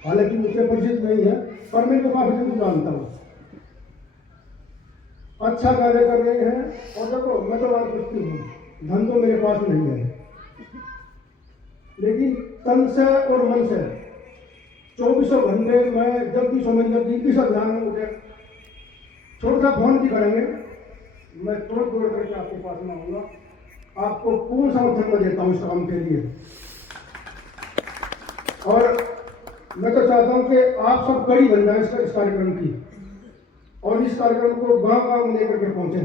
हालांकि मुझसे परिचित नहीं है, पर मैं इनको काफी दिन जानता हूँ, अच्छा कार्य कर रहे हैं। और देखो मैं तो वानप्रस्थी हूँ, धन तो मेरे पास नहीं है, लेकिन तन से और मन से 24 घंटे मैं जब भी सोमेंद्र जी इस अभियान में मुझे छोटा सा फोन भी करेंगे, मैं तुरंत दौड़ करके आपके पास में आऊँगा, आपको पूर्ण समर्थन में देता हूँ इस काम के लिए। और मैं तो चाहता हूँ कि आप सब कड़ी बन जाए इस कार्यक्रम की, और इस कार्यक्रम को गांव-गांव में लेकर के पहुंचे।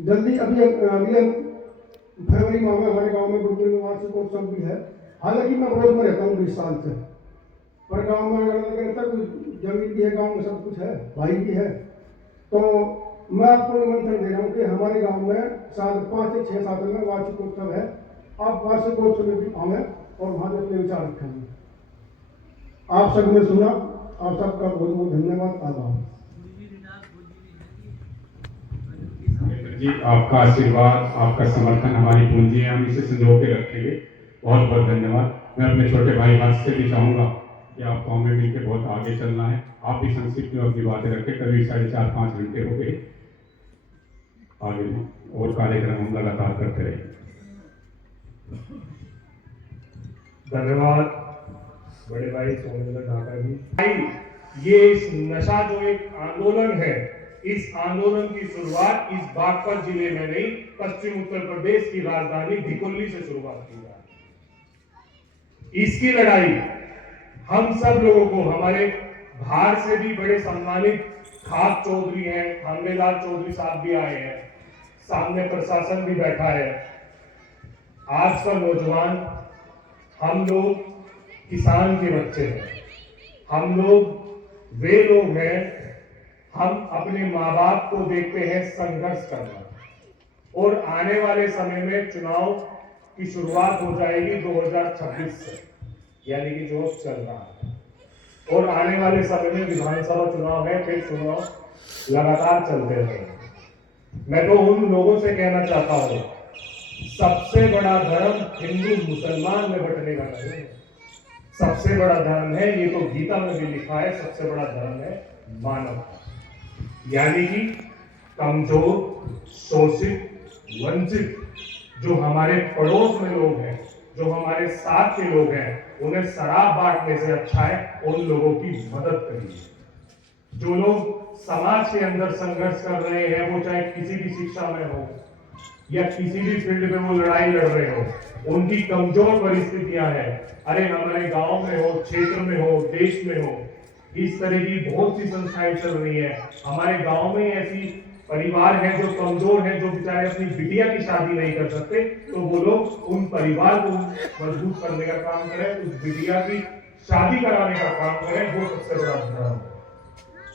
जल्दी अभी फरवरी माह में हमारे गांव में गुरुकुल में वार्षिकोत्सव भी है। हालांकि मैं बड़ौद में रहता हूँ 20 साल से, पर गांव में रहता कुछ जमीन भी है, गांव में सब कुछ है, भाई भी है। तो मैं आपको निमंत्रण दे रहा हूँ कि हमारे गांव में 5 से 6 साल में वार्षिकोत्सव है। आप वार्षिकोत्सव में भी आए और वहाँ पे अपने विचार रखेंगे। आप सबने सुना, आप सबका बहुत बहुत धन्यवाद, आभार। जी आपका आशीर्वाद, आपका समर्थन हमारी पूंजी है, हम इसे संजो के रखेंगे। बहुत बहुत धन्यवाद। मैं अपने छोटे भाई हर्ष से भी चाहूँगा कि आपको हमें मिलकर बहुत आगे चलना है। आप भी संक्षिप्त में अपनी बातें रखें, करीब 4.5-5 घंटे हो गए। आगे और कार्यक्रम हम लगातार करते रहेंगे। धन्यवाद बड़े भाई सोमेंद्र ढाका जी। भाई ये इस नशा जो एक आंदोलन है, इस आंदोलन की शुरुआत इस बागपत जिले में नहीं, पश्चिम उत्तर प्रदेश की राजधानी धिकुल्ली से शुरुआत की जाए। इसकी लड़ाई हम सब लोगों को, हमारे बाहर से भी बड़े सम्मानित खाक चौधरी हैं, खांडेलाल चौधरी साहब भी आए हैं, सामने प्रशासन भी बैठा है। आज का नौजवान, हम लोग किसान के बच्चे हैं, हम लोग वे लोग हैं, हम अपने माँ बाप को देखते हैं संघर्ष करना, और आने वाले समय में चुनाव की शुरुआत हो जाएगी 2026 से, यानी कि जो चल रहा है, और आने वाले समय में विधानसभा चुनाव है, फिर चुनाव लगातार चलते रहेंगे। मैं तो उन लोगों से कहना चाहता हूं, सबसे बड़ा धर्म हिंदू मुसलमान में बंटने का नहीं है, सबसे बड़ा धर्म है, ये तो गीता में भी लिखा है, सबसे बड़ा धर्म है मानवता, यानी कि कमजोर, शोषित, वंचित जो हमारे पड़ोस में लोग हैं, जो हमारे साथ के लोग हैं, उन्हें शराब बांटने से अच्छा है उन लोगों की मदद करिए। जो लोग समाज के अंदर संघर्ष कर रहे हैं, वो चाहे किसी भी शिक्षा में हो या किसी भी फील्ड में वो लड़ाई लड़ रहे हो, उनकी कमजोर परिस्थितियां हैं, अरे हमारे गांव में हो, क्षेत्र में हो, देश में हो, इस तरह की बहुत सी संस्थाएं चल रही है। हमारे गांव में ऐसी परिवार हैं जो कमजोर हैं, जो बेचारे अपनी बिटिया की शादी नहीं कर सकते, तो वो लोग उन परिवार को मजबूत करने का काम करें, उस बिटिया की शादी कराने का काम करें, वो सबसे बड़ा धर्म है।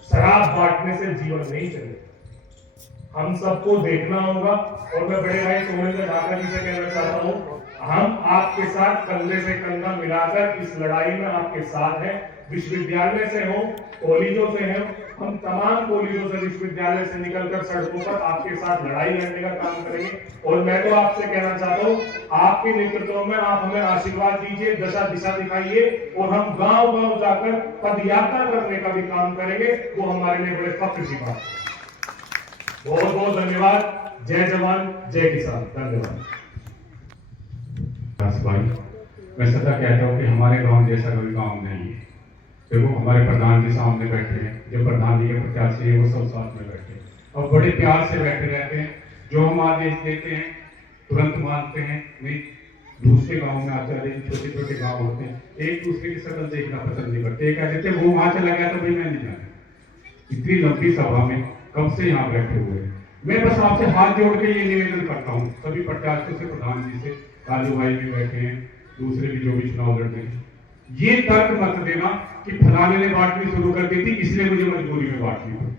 शराब बांटने से जीवन नहीं चलेगा, हम सबको देखना होगा। और मैं बड़े भाई सोमेंद्र ढाका जी से कहना चाहता हूँ, हम आपके साथ कंधे से कंधा मिलाकर इस लड़ाई में आपके साथ हैं। विश्वविद्यालय से हो, कॉलेजों से हो, हम तमाम कॉलेजों से, विश्वविद्यालय से निकलकर सड़कों पर आपके साथ लड़ाई लड़ने का काम करेंगे। और मैं तो आपसे कहना चाहता हूँ, आपके नेतृत्व में आप हमें आशीर्वाद दीजिए, दशा दिशा दिखाइए, और हम गांव गांव जाकर पद यात्रा करने का भी काम करेंगे, वो हमारे लिए बड़े फख्र की बात है। बहुत बहुत धन्यवाद। जय जवान जय किसान। धन्यवाद। भाई, मैं सदा कहता हूँ कि हमारे गांव जैसा कोई गांव नहीं है। देखो हमारे प्रधान जी सामने बैठे हैं, जो प्रधान जी के प्रत्याशी है वो सब साथ में बैठे हैं और बड़े प्यार से बैठे रहते हैं। जो हम आदेश देते हैं तुरंत मानते हैं। नहीं, दूसरे गांव में आचार्य जी छोटे छोटे गांव होते हैं, एक दूसरे की शक्ल देखना पसंद नहीं करते। कह देते वो वहां चला गया तो भाई मैं नहीं जाना। इतनी लंबी सभा में कब से यहाँ बैठे हुए हैं। मैं बस आपसे हाथ जोड़ के ये निवेदन करता हूँ सभी प्रत्याशियों से, प्रधान जी से, कालू भाई भी बैठे हैं, दूसरे भी जो भी चुनाव लड़ते हैं, ये तर्क मत देना कि फलाने ने बांटनी शुरू कर दी थी इसलिए मुझे मजबूरी में बांटनी पड़ी।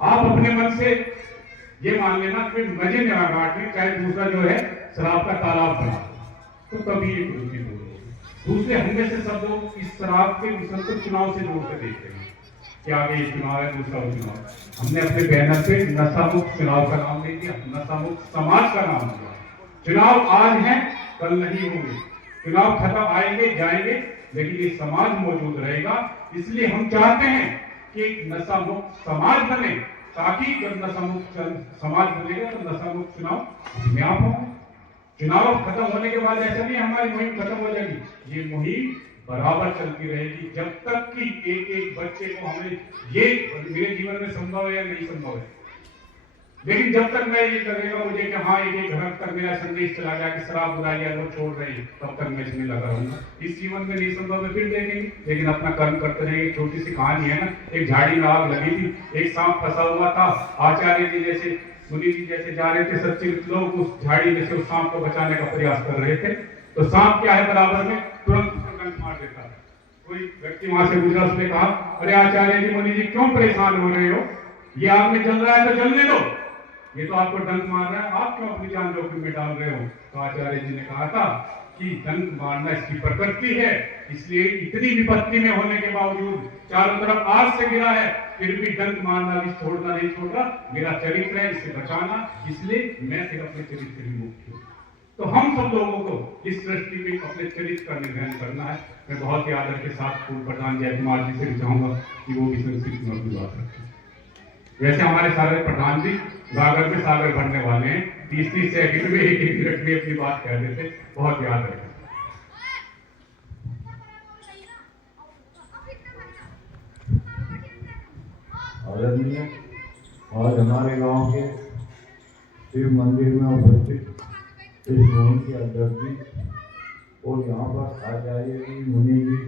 आप अपने मन से ये मान लेना कि मजे में बांटनी, चाहे दूसरा जो है शराब का तालाब बना, तो तभी ये कुर्सी दूर होगी। दूसरे हमने से सब लोग इस शराब के विषय को चुनाव से जोड़ के देखते हैं कि आगे ये चुनाव है, दूसरा चुनाव। हमने अपने बैनर पे नशा मुक्त चुनाव का नाम नहीं दिया, नशा मुक्त समाज का नाम दिया। चुनाव आज है, कल नहीं होंगे, चुनाव खत्म, आएंगे जाएंगे, लेकिन ये समाज मौजूद रहेगा। इसलिए हम चाहते हैं कि नशा मुक्त समाज बने, ताकि जब नशा मुक्त समाज बनेगा तो नशा मुक्त चुनाव अपने आप होंगे। चुनाव खत्म होने के बाद ऐसा नहीं हमारी मुहिम खत्म हो जाएगी, ये मुहिम बराबर चलती रहेगी जब तक कि एक एक बच्चे को हमें, ये मेरे जीवन में संभव है या नहीं संभव है, लेकिन जब तक मैं ये करेगा मुझे कि हाँ एक घर तक मेरा संदेश चला गया कि शराब बुराइयां लोग छोड़ रहे हैं, तब तक मैं इसमें लगा रहूंगा। इस जीवन में नहीं संभव है, फिर देखेंगे, लेकिन अपना कर्म करते रहेंगे। छोटी सी कहानी है ना, एक झाड़ी में आग लगी थी, एक सांप फंसा हुआ था, आचार्य जी जैसे, मुनि जी जैसे जा रहे थे, सच्चित लोग उस झाड़ी में से उस सांप को बचाने का प्रयास कर रहे थे। तो सांप क्या है, बराबर में तुरंत डंक मार देता। कोई व्यक्ति वहां से गुजरा, उसने कहा अरे आचार्य जी, मुनि जी क्यों परेशान हो रहे हो, ये आग में जल रहा है तो जलने दो, ये तो आपको डंक मार रहा है, आप क्यों अपनी जान जोखिम में डाल रहे हो। तो आचार्य जी ने कहा था कि डंक मारना इसकी प्रकृति है, इसलिए इतनी विपत्ति में होने के बावजूद चारों तरफ आग से गिरा है, फिर भी डंक मारना भी छोड़ना नहीं छोड़ रहा। मेरा चरित्र है, इसे बचाना, इसलिए मैं फिर अपने चरित्र की मुक्ति हूँ। तो हम सब लोगों को इस सृष्टि में अपने चरित्र का निर्धारण करना है। मैं बहुत ही आदर के साथ पूर्व प्रधान जय कुमार जी से भी चाहूंगा कि वो भी संस्कृत में अपनी बात रखें। वैसे हमारे सारे प्रधान जी गागर में सागर बनने वाले हैं। 30-30 सेकंड में एक मिनट में अपनी बात कह देते, बहुत याद रखें। आदरणीय, आज हमारे गांव के शिव मंदिर में उपस्थित इस मुहिम के अध्यक्ष जी और यहाँ पर आचार्य जी, मुनि जी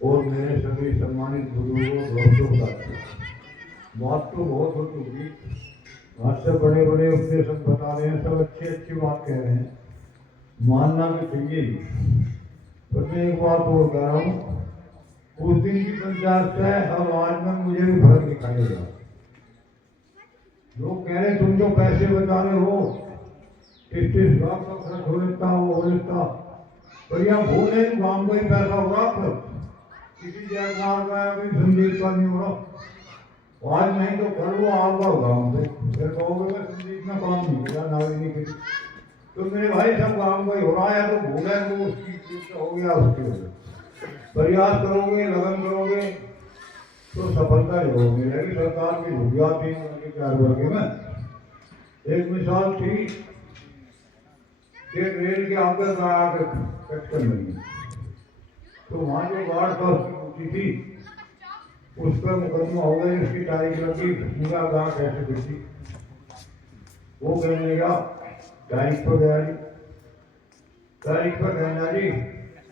और मेरे सभी सम्मानित गुरुओं दोस्तों का बात तो बहुत हो चुकी। आज से बड़े बड़े उपदेशक बता रहे हैं, सब अच्छी अच्छी बात कह रहे हैं, मानना भी चाहिए। पर मैं एक बात और कह रहा हूँ, उस दिन की पंचायत से और आज में मुझे भी फर्क दिखाई देगा। लोग कह रहे तुम जो पैसे बचा रहे हो 30-30 लाख का खर्च हो लेता वो हो लेता, पर यहाँ भूले गांव का ही पैसा होगा, पर किसी जयकार का कोई संदीप का नहीं होगा। आज नहीं तो कल वो आऊंगा गाँव से, फिर कहोगे मैं संदीप में काम नहीं किया, नागरिक की। तो मेरे भाई सब गाँव का ही हो रहा है, तो भूले वो उसकी हो गया, उसकी हो गया। प्रयास करोगे, लगन करोगे तो सफलता जरूर मिलेगी। सरकार की भूमिका थी उनके 4 वर्ग में। एक मिसाल थी, एक रेल के आगे आकर कट कर लगी, तो वहाँ जो गार्ड था उसकी थी, उस पर मुकदमा हो गया, उसकी तारीख लगी, पूरा गाँव कैसे बिकी। वो कहने लगा तारीख पर गया जी, तारीख पर कहना जी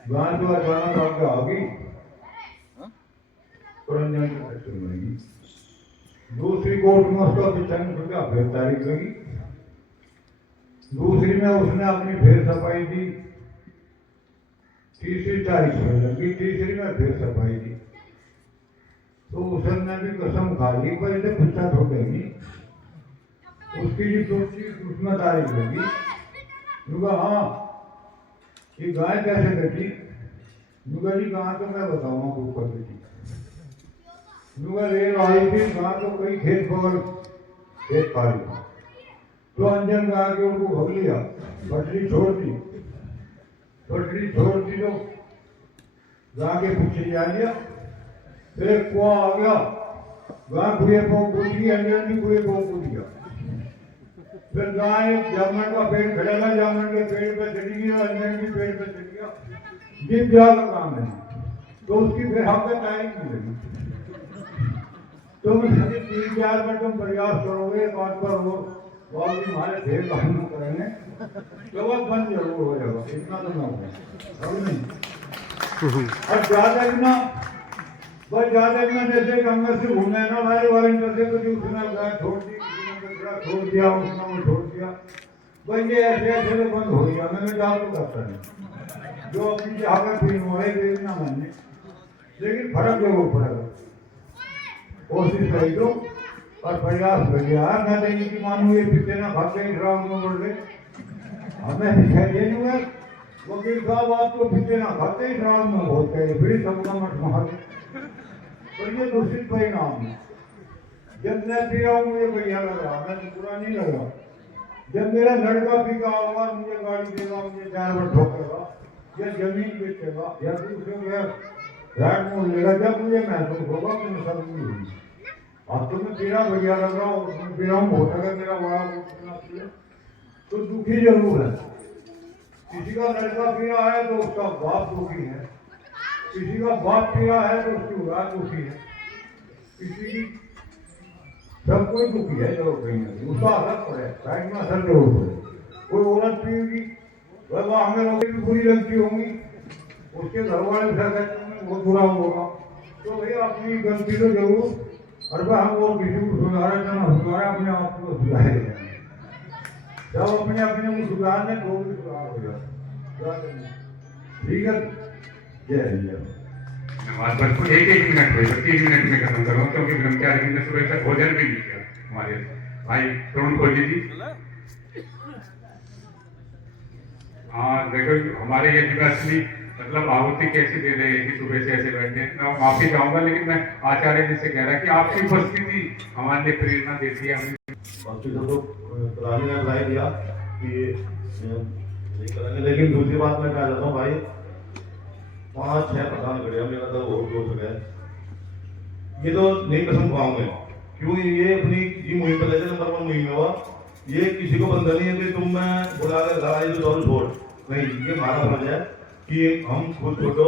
गांव तो अचानक आगे आ गई, दूसरी कोर्ट में उसका पिछन खुला, फिर तारीख लगी, दूसरी में उसने अपनी फिर सफाई दी, तीसरी तारीख पर लगी, तीसरी में फिर सफाई दी। तो उसने भी कसम खा ली, पर इसे खुच्चा छोड़ेगी, उसकी जो चौथी उसमें तारीख लगी। हाँ ये गाय कैसे कटी? नुगा जी कहाँ तो मैं बताऊंगा ऊपर कटी। नुगा रेल आई थी, कहाँ तो कोई खेत बगल खेत पारी, तो अंजन गा के उनको भग लिया, पटरी छोड़ दी, पटरी छोड़ दी तो गा के पीछे जा लिया, फिर कुआ आ गया, गा कुएं पाँव कूद गई, अंजन भी कुएं पाँव कूद गया। फिर गाय जामुन का पेड़ खड़ा था, जामुन के पेड़ पे चढ़ी गई, अंजन भी पेड़ पे चढ़ गया, जीप जा का काम है, तो उसकी फिर हम तारीख मिलेगी। तुम 3-4 मिनट तुम प्रयास करोगे, बात पर हो और भी हमारे ढेर काम करेंगे, तो वह बंद जरूर हो जाएगा, इतना तो ना हो नहीं। और ज्यादा बिना बस ज्यादा बिना जैसे कांग्रेस से घूमने ना भाई वॉलंटियर से कुछ उसने गाय छोड़ दी, छोड़ दिया, उसने वो छोड़ दिया, भाई ये ऐसे ऐसे तो बंद हो गया। मैंने जान तो करता नहीं, जो अपनी जगह फिर मोड़े देखना मानने, लेकिन फर्क जरूर पड़ेगा। कोशिश करी दो और प्रयास करिए। यार मैं नहीं कि मानू ये पीछे ना भाग गए ग्राउंड में बढ़ गए, हमें दिखाई दे नहीं है वकील साहब आपको पीछे ना भागते ही ग्राउंड में बहुत गए, फिर सबका मत मार, और ये दूषित परिणाम है। जब मैं पी रहा हूँ मुझे बढ़िया लग रहा, मैं तो बुरा नहीं लग रहा। जब मेरा लड़का पीका होगा, मुझे गाड़ी देगा, मुझे 4 बार ठोकेगा या जमीन बेचेगा या दूसरे में राइट मोड़ लेगा, जब मुझे महसूस होगा कि मैं सब नहीं हुई। अब तो मैं पीरा बढ़िया लग रहा हूँ, मैं पी रहा हूँ, हो सके मेरा बड़ा तो दुखी जरूर है। किसी का लड़का पी रहा है तो उसका बाप दुखी है, किसी का बाप पी रहा है तो उसकी औलाद दुखी है, किसी की सब कोई दुखी है जरूर कहीं ना कहीं, उसका असर पड़े, साइड में असर जरूर पड़े। कोई औरत पिएगी वह हमें रोटी भी बुरी लगती होंगी, उसके घर वाले बहुत बुरा होगा, तो भैया अपनी गलती तो जरूर, और वह हम और किसी को सुधारा जाना सुधारा, अपने आप को सुधारे जब अपने अपने को सुधारने तो भी सुधार हो जाए। ठीक है, जय हिंद। बस एक मिनट हुई, 3 मिनट में खत्म करूँगा, क्योंकि ब्रह्मचारी जी ने सुबह तक भोजन भी नहीं किया। हमारे भाई तरुण फौजी जी, हाँ देखो हमारे ये दिवस मतलब आहुति कैसी दे रहे हैं कि सुबह से ऐसे बैठे। मैं माफी चाहूंगा, लेकिन मैं आचार्य जी से कह रहा कि आपकी उपस्थिति हमारे लिए प्रेरणा देती है। बाकी तो रानी ने राय दिया कि नहीं करेंगे, लेकिन दूसरी बात मैं कह जाता हूँ भाई, 5-6 प्रधान खड़े हैं, मेरा तो बहुत जोश है। ये तो नहीं कसम खाऊंगे क्यों ये अपनी ये मुहिम पर नंबर 1 मुहिम हुआ। ये किसी को बंदा नहीं है कि तुम मैं बुला कर घर आई तो दौड़ छोड़, नहीं, ये हमारा फर्ज है कि हम खुद छूटो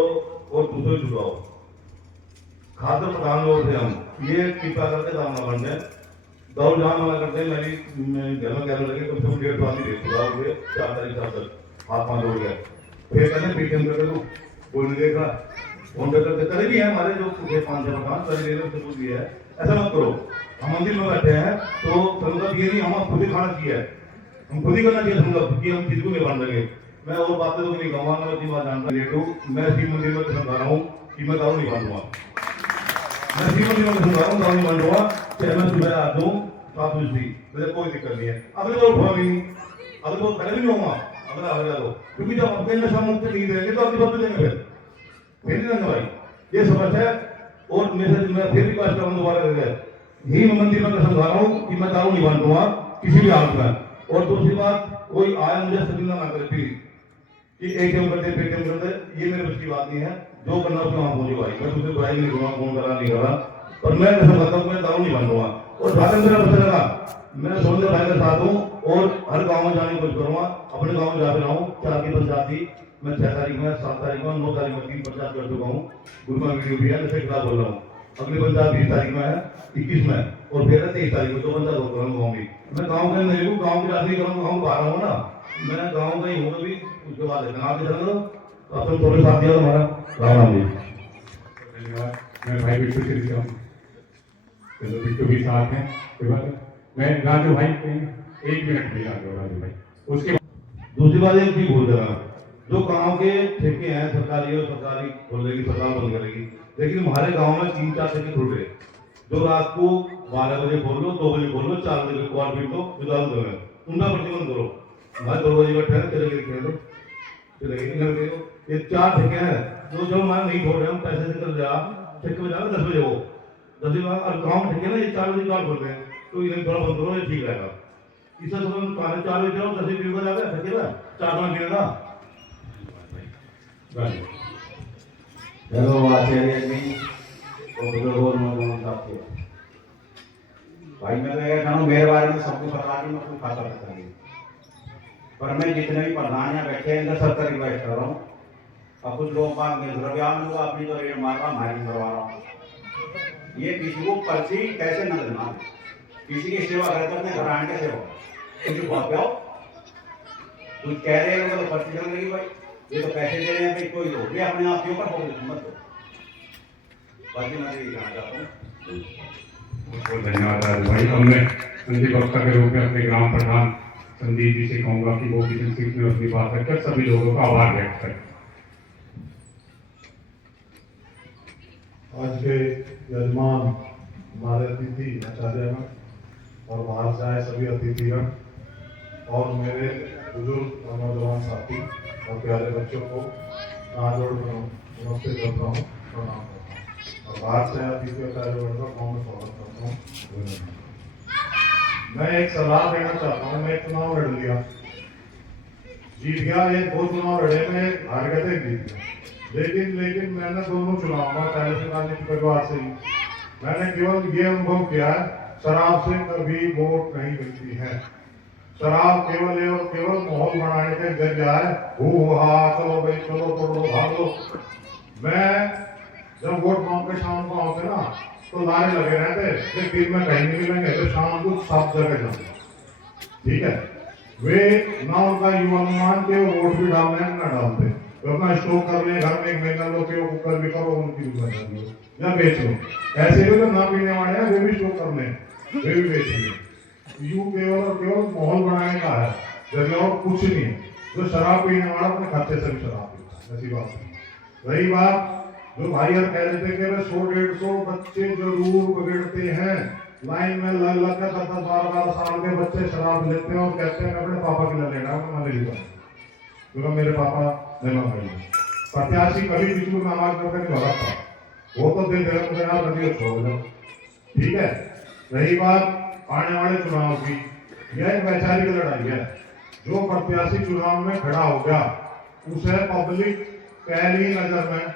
और दूसरे छुड़ाओ। खाद्य प्रधान लोग थे हम, ये कृपा करके दाम न बन जाए। दौड़ जहाँ मना करते मेरी घर में कहने लगे कम से कम 1.5 आदमी दे चुका हो गए 4 तारीख तक हाथ पाँच हो गया। फिर कहते पेटीएम करके तू बोल नहीं देखा फोन पे करते करे भी है हमारे जो 5-6 मकान करे ले लो सबूत भी है। ऐसा मत करो, हम मंदिर में बैठे हैं तो मतलब ये नहीं हम खुद ही खाना चाहिए, हम खुद ही करना चाहिए मतलब कि हम किसी को नहीं बांध देंगे। मैं और बातें तो नहीं कहूँगा, मैं अपनी बात जानता लेट हूँ। मैं शिव मंदिर में समझा रहा हूँ कि मैं दारू नहीं बांधूंगा, मैं शिव मंदिर में समझा रहा हूँ दारू नहीं बांधूंगा। चाहे मैं सुबह आ दूँ 7 बजे, मुझे कोई दिक्कत नहीं है। अगले तो उठा नहीं, अगले तो खड़े भी नहीं होगा, अगला आ दो, क्योंकि जब अपने नशा मुक्त नहीं देंगे तो अपनी बात देंगे फिर नहीं देंगे भाई, ये समझ है। और मैं फिर भी बात कर रहा हूँ दोबारा करके, ही मंदिर में समझा रहा हूँ कि मैं दारू नहीं बांधूंगा किसी भी हालत में। और दूसरी बात, कोई आया मुझे सबिंदा ना करे प्लीज कि एटीएम करते पेटीएम करते, ये मेरे बस की बात नहीं है। जो करना उसमें वहां पहुंचे भाई, मैं तुझे बुराई नहीं करूंगा, फोन करा नहीं करा, पर मैं ऐसा करता हूँ मैं दारू नहीं बांधूंगा। और भाषण मेरा बच्चा लगा, मैं सोने भाई के साथ हूँ और हर गाँव में जाने की कोशिश करूंगा। अपने गाँव में जा रहा हूँ 4 की पंचायत थी, मैं 6 तारीख में 7 तारीख में 9 तारीख में 3 पंचायत कर चुका हूँ। गुरु में वीडियो भी है, नशे के खिलाफ बोल रहा हूँ। अगली पंचायत 20 तारीख में है, 21 में, और फिर 23 तारीख में 2 पंचायत हो गाँव की। मैं गाँव के नहीं हूँ, गाँव की रात नहीं करूँगा, गाँव बाहर हूँ ना, मैं गाँव का ही हूँ अभी। उसके बाद आप इधर तो अपन थोड़े साथ दिया हमारा राम जी। धन्यवाद। मैं भाई बिट्टू से हूँ, चलो बिट्टू भी साथ हैं, कोई बात नहीं। मैं राजू भाई 1 मिनट भी राजू भाई। उसके दूसरी बात एक भी भूल रहा, जो गांव के ठेके हैं सरकारी और सरकारी खोलेगी, सरकार बंद करेगी, लेकिन हमारे गांव में 3-4 ठेके खुल रहे, जो रात को 12 बजे खोल लो, 2 बजे खोल लो, 4 बजे क्वार पीट लो, विदाउट दो है, उनका प्रतिबंध करो। हमारे 2 बजे बैठे हैं, चले गए ये 4 ठेके हैं, जो जब हमारे नहीं छोड़ रहे, हम पैसे से कर जा ठेके में जाना 10 बजे हो 10 बजे और गाँव में ठेके ना ये 4 बजे क्वार खोल रहे हैं, तो इन्हें थोड़ा बंद करो, ये ठीक रहेगा। इससे तुम 4 बजे जाओ 10 बजे पीऊंगा जाकर ठेके में 4 बजे पीएगा। हेलो आचार्य जी और बुजुर्गों नौजवान साथियों, भाई मैं तो ये कहूँ मेरे बारे में सबको पता नहीं, मैं कुछ खाता रहता नहीं, पर मैं जितने भी प्रधान यहाँ बैठे हैं 70 रिक्वेस्ट कर रहा हूँ। अब कुछ लोग द्रव्यान लोग अपनी तो रेट मार रहा, मारी करवा रहा हूँ। ये किसी को पर्ची कैसे न देना, किसी की सेवा करते अपने घर आने के सेवा कुछ बहुत पाओ, कुछ कह रहे हैं तो पर्ची चल रही भाई, ये तो पैसे दे रहे हैं भाई, कोई हो गया अपने आप के ऊपर हो गया मत दो। बाकी मैं यही कहना चाहता हूँ। बहुत धन्यवाद राजू भाई। और मैं संदीप वक्ता के रूप में अपने ग्राम प्रधान संदीप जी से कहूँगा कि वो किचन सीट में अपनी बात रखकर सभी लोगों का आभार व्यक्त करें। आज के यजमान हमारे अतिथि आचार्यगण और बाहर से आए सभी अतिथिगण और मेरे बुजुर्ग और नौजवान साथी और प्यारे बच्चों को हाथ जोड़कर नमस्ते करता हूँ, प्रणाम करता हूँ। और बाहर से अतिथि आचार्यगण का गाँव में स्वागत करता हूँ। मैं एक सलाह देना चाहता हूँ। मैं चुनाव लड़ लिया, जीत गया, 1-2 चुनाव लड़े, मैं हार गया था, जीत गया, लेकिन मैंने दोनों चुनाव में पहले से राजनीतिक परिवार से ही मैंने केवल ये अनुभव किया है, शराब से कभी वोट नहीं मिलती है। शराब केवल और केवल माहौल बनाने के जरिया है, चलो भाई चलो तोड़ो भागो। मैं जब वोट मांग के शाम को आओगे ना तो लारे लगे रहते, दिन में कहीं नहीं मिलेंगे तो शाम को सब जगह जाते, ठीक है। वे ना उनका युवानुमान के वोट भी डालने न डालते, तो अपना स्टोर कर ले, घर में 1 महीना लो के कुकर भी करो, उनकी दुकान कर लो या बेच लो। ऐसे भी तो ना पीने वाले हैं, वे भी स्टोर कर ले, वे भी बेचेंगे। यू केवल और केवल माहौल बनाने का है, जरिया और कुछ नहीं है। जो शराब पीने वाला अपने खर्चे से भी शराब पीता है, ऐसी बात नहीं। रही बात जो भाई यार कह रहे थे कि 100-150 बच्चे जरूर बिगड़ते हैं, लाइन में लग लग कर 10-12 साल के बच्चे शराब लेते हैं और कहते हैं अपने पापा के लिए लेना है, मैं नहीं लेता क्योंकि मेरे पापा नहीं भाई। प्रत्याशी कभी किसी को नामाज करके नहीं भगा था, वो तो दे देगा मुझे यार नदी छोड़ दो, ठीक है। रही बात आने वाले चुनाव की, यह एक वैचारिक लड़ाई है। जो प्रत्याशी चुनाव में खड़ा हो गया उसे पब्लिक पहली नजर में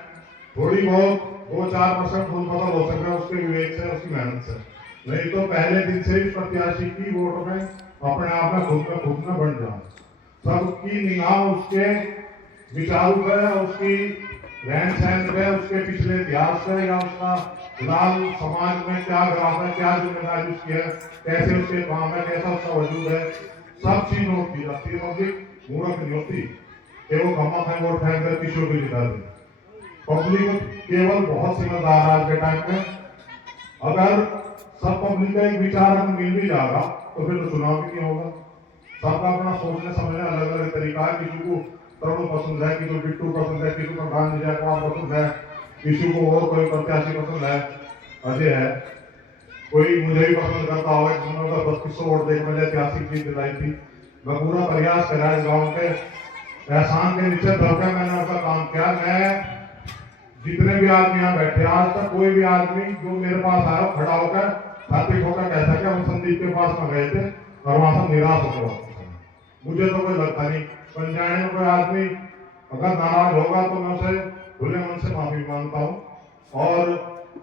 थोड़ी बहुत 2-4% खून पतल हो सकता है उसके विवेक से, उसकी मेहनत से, नहीं तो पहले दिन से ही प्रत्याशी की वोट में अपने आप में खुद में बन जाओ। सबकी निगाह उसके विचारों पे, उसकी रहन सहन पे, उसके पिछले इतिहास पे, या उसका फिलहाल समाज में क्या ग्राफ है, क्या जिम्मेदारी उसकी है, कैसे उसके काम है, कैसा उसका वजूद है, सब चीज नोट की जाती है। पब्लिक मूर्ख नहीं होती कि वो कमा खाए वोट फेंक कर किसी को जिता दे। पब्लिक केवल बहुत समझदार है आज के टाइम में। अगर सब पब्लिक का एक विचार अगर मिल भी जाएगा तो फिर तो चुनाव भी नहीं होगा। सबका अपना सोचने समझने अलग अलग तरीका है। किसी को तरुण पसंद है, किसी को बिट्टू पसंद है, किसी को गांधी जयकुमार पसंद है, किसी को और कोई प्रत्याशी पसंद है, अजय है, कोई मुझे भी पसंद करता होगा जिन्होंने 3200 वोट देकर मुझे ऐतिहासिक जीत दिलाई थी। मैं पूरा प्रयास करा इस गाँव के एहसान के नीचे दबकर मैंने अपना काम किया। मैं जितने भी आदमी यहाँ बैठे, आज तक कोई भी आदमी जो मेरे पास आया खड़ा होकर छाती ठोकर कहता कि हम संदीप के पास में गए थे और वहां से निराश होकर वापस आए। मुझे तो कोई लगता नहीं पंजाब में कोई आदमी अगर नाराज होगा तो मैं उसे खुले मन से माफी मांगता हूँ। और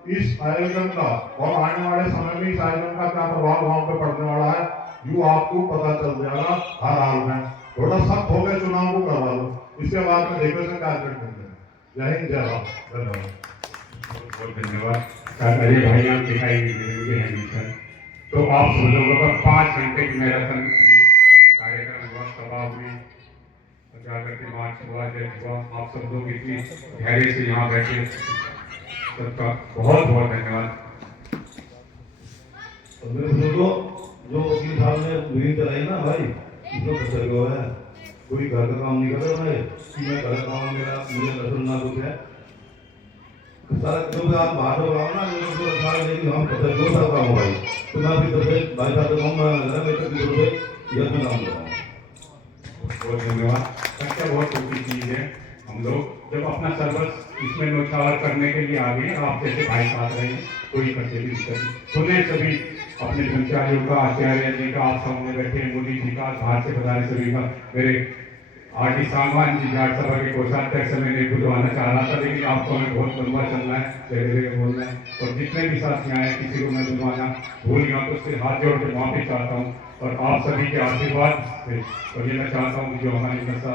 इस आयोजन का और आने वाले समय में इस आयोजन का क्या प्रभाव वहां पर पड़ने वाला है यू आपको पता चल जाएगा। हर हाल में थोड़ा सख्त हो गए चुनाव को करवा लो, इसके बाद में देखो से क्या करते हैं। जय हिंद, जय भारत, धन्यवाद। बहुत धन्यवाद अजय भाई, आप दिखाई मुझे है मिशन। तो आप सब लोगों का 5 घंटे की मैराथन कार्यक्रम हुआ, सभा हुई, जागृति मार्च हुआ, जय हुआ। आप सब लोग इतनी धैर्य से यहाँ बैठे, सबका बहुत बहुत धन्यवाद। मेरे बुजुर्गों, जो वकील साहब ने मुहिम चलाई ना भाई, इसमें खर्चा हुआ है। कोई घर का काम नहीं कर रहा है कि मैं घर का काम मेरा मुझे नजर ना कुछ है। सारा जो भी आप बाहर हो रहा हो ना, मुझे तो सारा लेकिन हम पता दो साल काम हो भाई, तो मैं अपनी तरफ से भाई साहब को मैं नजर मेरे की तरफ से यह मैं काम कर रहा हूँ। बहुत धन्यवाद। खर्चा बहुत छोटी चीज है। हम लोग जब अपना सर्वस इसमें न्यौछावर करने के लिए आ गए, आप जैसे भाई साथ रहे, कोई खर्चे की दिक्कत नहीं। सुने सभी अपने कर्मचारियों का, आचार्य जी का, आप सामने बैठे मोदी जी का, बाहर से बताने सभी का, मेरे आरटी सामान जी घाट सभा के कोषाध्यक्ष में नहीं बुलवाना चाह रहा था, लेकिन आपको हमें बहुत लंबा चलना है, धीरे धीरे बोलना है। और जितने भी साथी आए, किसी को मैं बुलवाना भूल गया तो उससे हाथ जोड़ के माफी चाहता हूँ। और आप सभी के आशीर्वाद से, और ये मैं चाहता हूँ जो हमारी नशा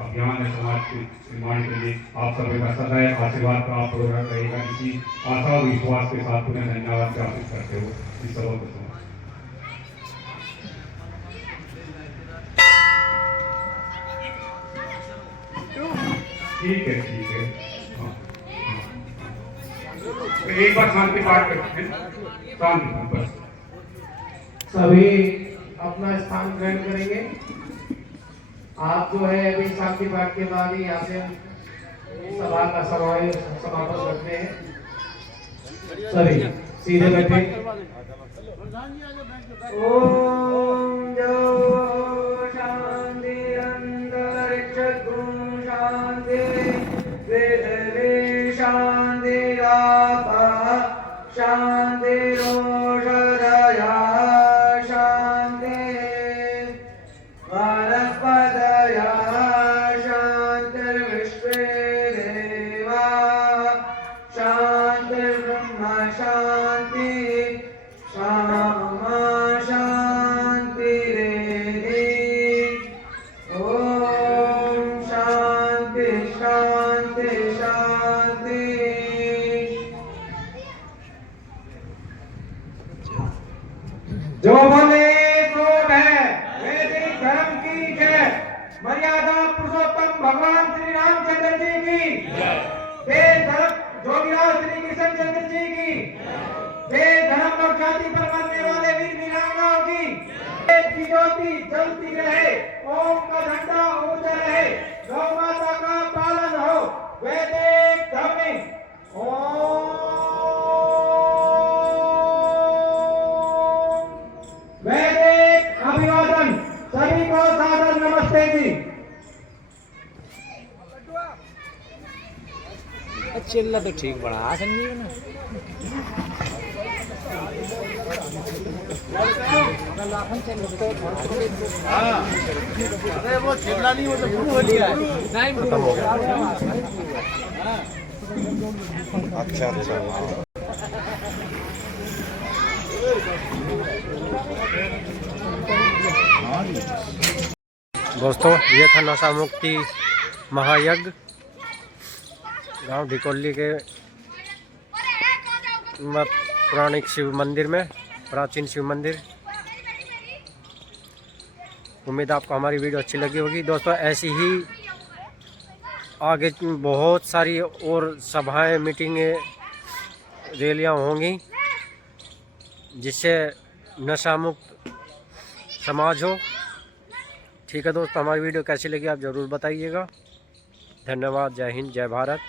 अभियान है समाज के निर्माण के लिए, आप सभी का सदैव आशीर्वाद का आप प्रोग्राम रहेगा। इसी आशा और विश्वास के साथ पुनः धन्यवाद ज्ञापित करते हो इस सभा को। ठीक है, ठीक है। तो एक बार शांति पाठ करते हैं, शांति बस। सभी अपना स्थान ग्रहण करेंगे। आप जो है अभी शांति पाठ के बाद ही यहाँ से सभा का समापन करते हैं। सभी सीधे बैठे। ओम जो शांति अंतरिक्ष शांति पृथ्वी शांति आपः शांति रोषधया शांति वनस्पतयः शांतिर्विश्वे देवाः शांतिर्ब्रह्म शांति शामा शांतिरेधि। ओम शांति शांति शांति। जो बोले तो है वैदिक धर्म की जय। मर्यादा पुरुषोत्तम भगवान श्री रामचंद्र जी की, वेद धर्म जोगीराज श्री कृष्ण चंद्र जी की, वेद धर्म और जाति पर मरने वाले वीर वीरांगनाओं की, वेद की ज्योति जलती रहे, ओम का झंडा ऊंचा रहे, गौ माता का पालन हो, वैदिक धर्म। ओम वैदिक अभिवादन। सभी को सादर नमस्ते जी। चिल्ला तो ठीक बड़ा संजीव ना। अरे वो चिल्ला नहीं, वो तो शुरू हो लिया है। खत्म हो गया। अच्छा अच्छा। दोस्तों ये था नशा मुक्ति महायज्ञ गांव ढिकोली के पुराने शिव मंदिर में, प्राचीन शिव मंदिर। उम्मीद आपको हमारी वीडियो अच्छी लगी होगी। दोस्तों ऐसी ही आगे बहुत सारी और सभाएं, मीटिंगें, रैलियां होंगी जिससे नशा मुक्त समाज हो। ठीक है दोस्तों, हमारी वीडियो कैसी लगी आप ज़रूर बताइएगा। धन्यवाद। जय हिंद, जय भारत।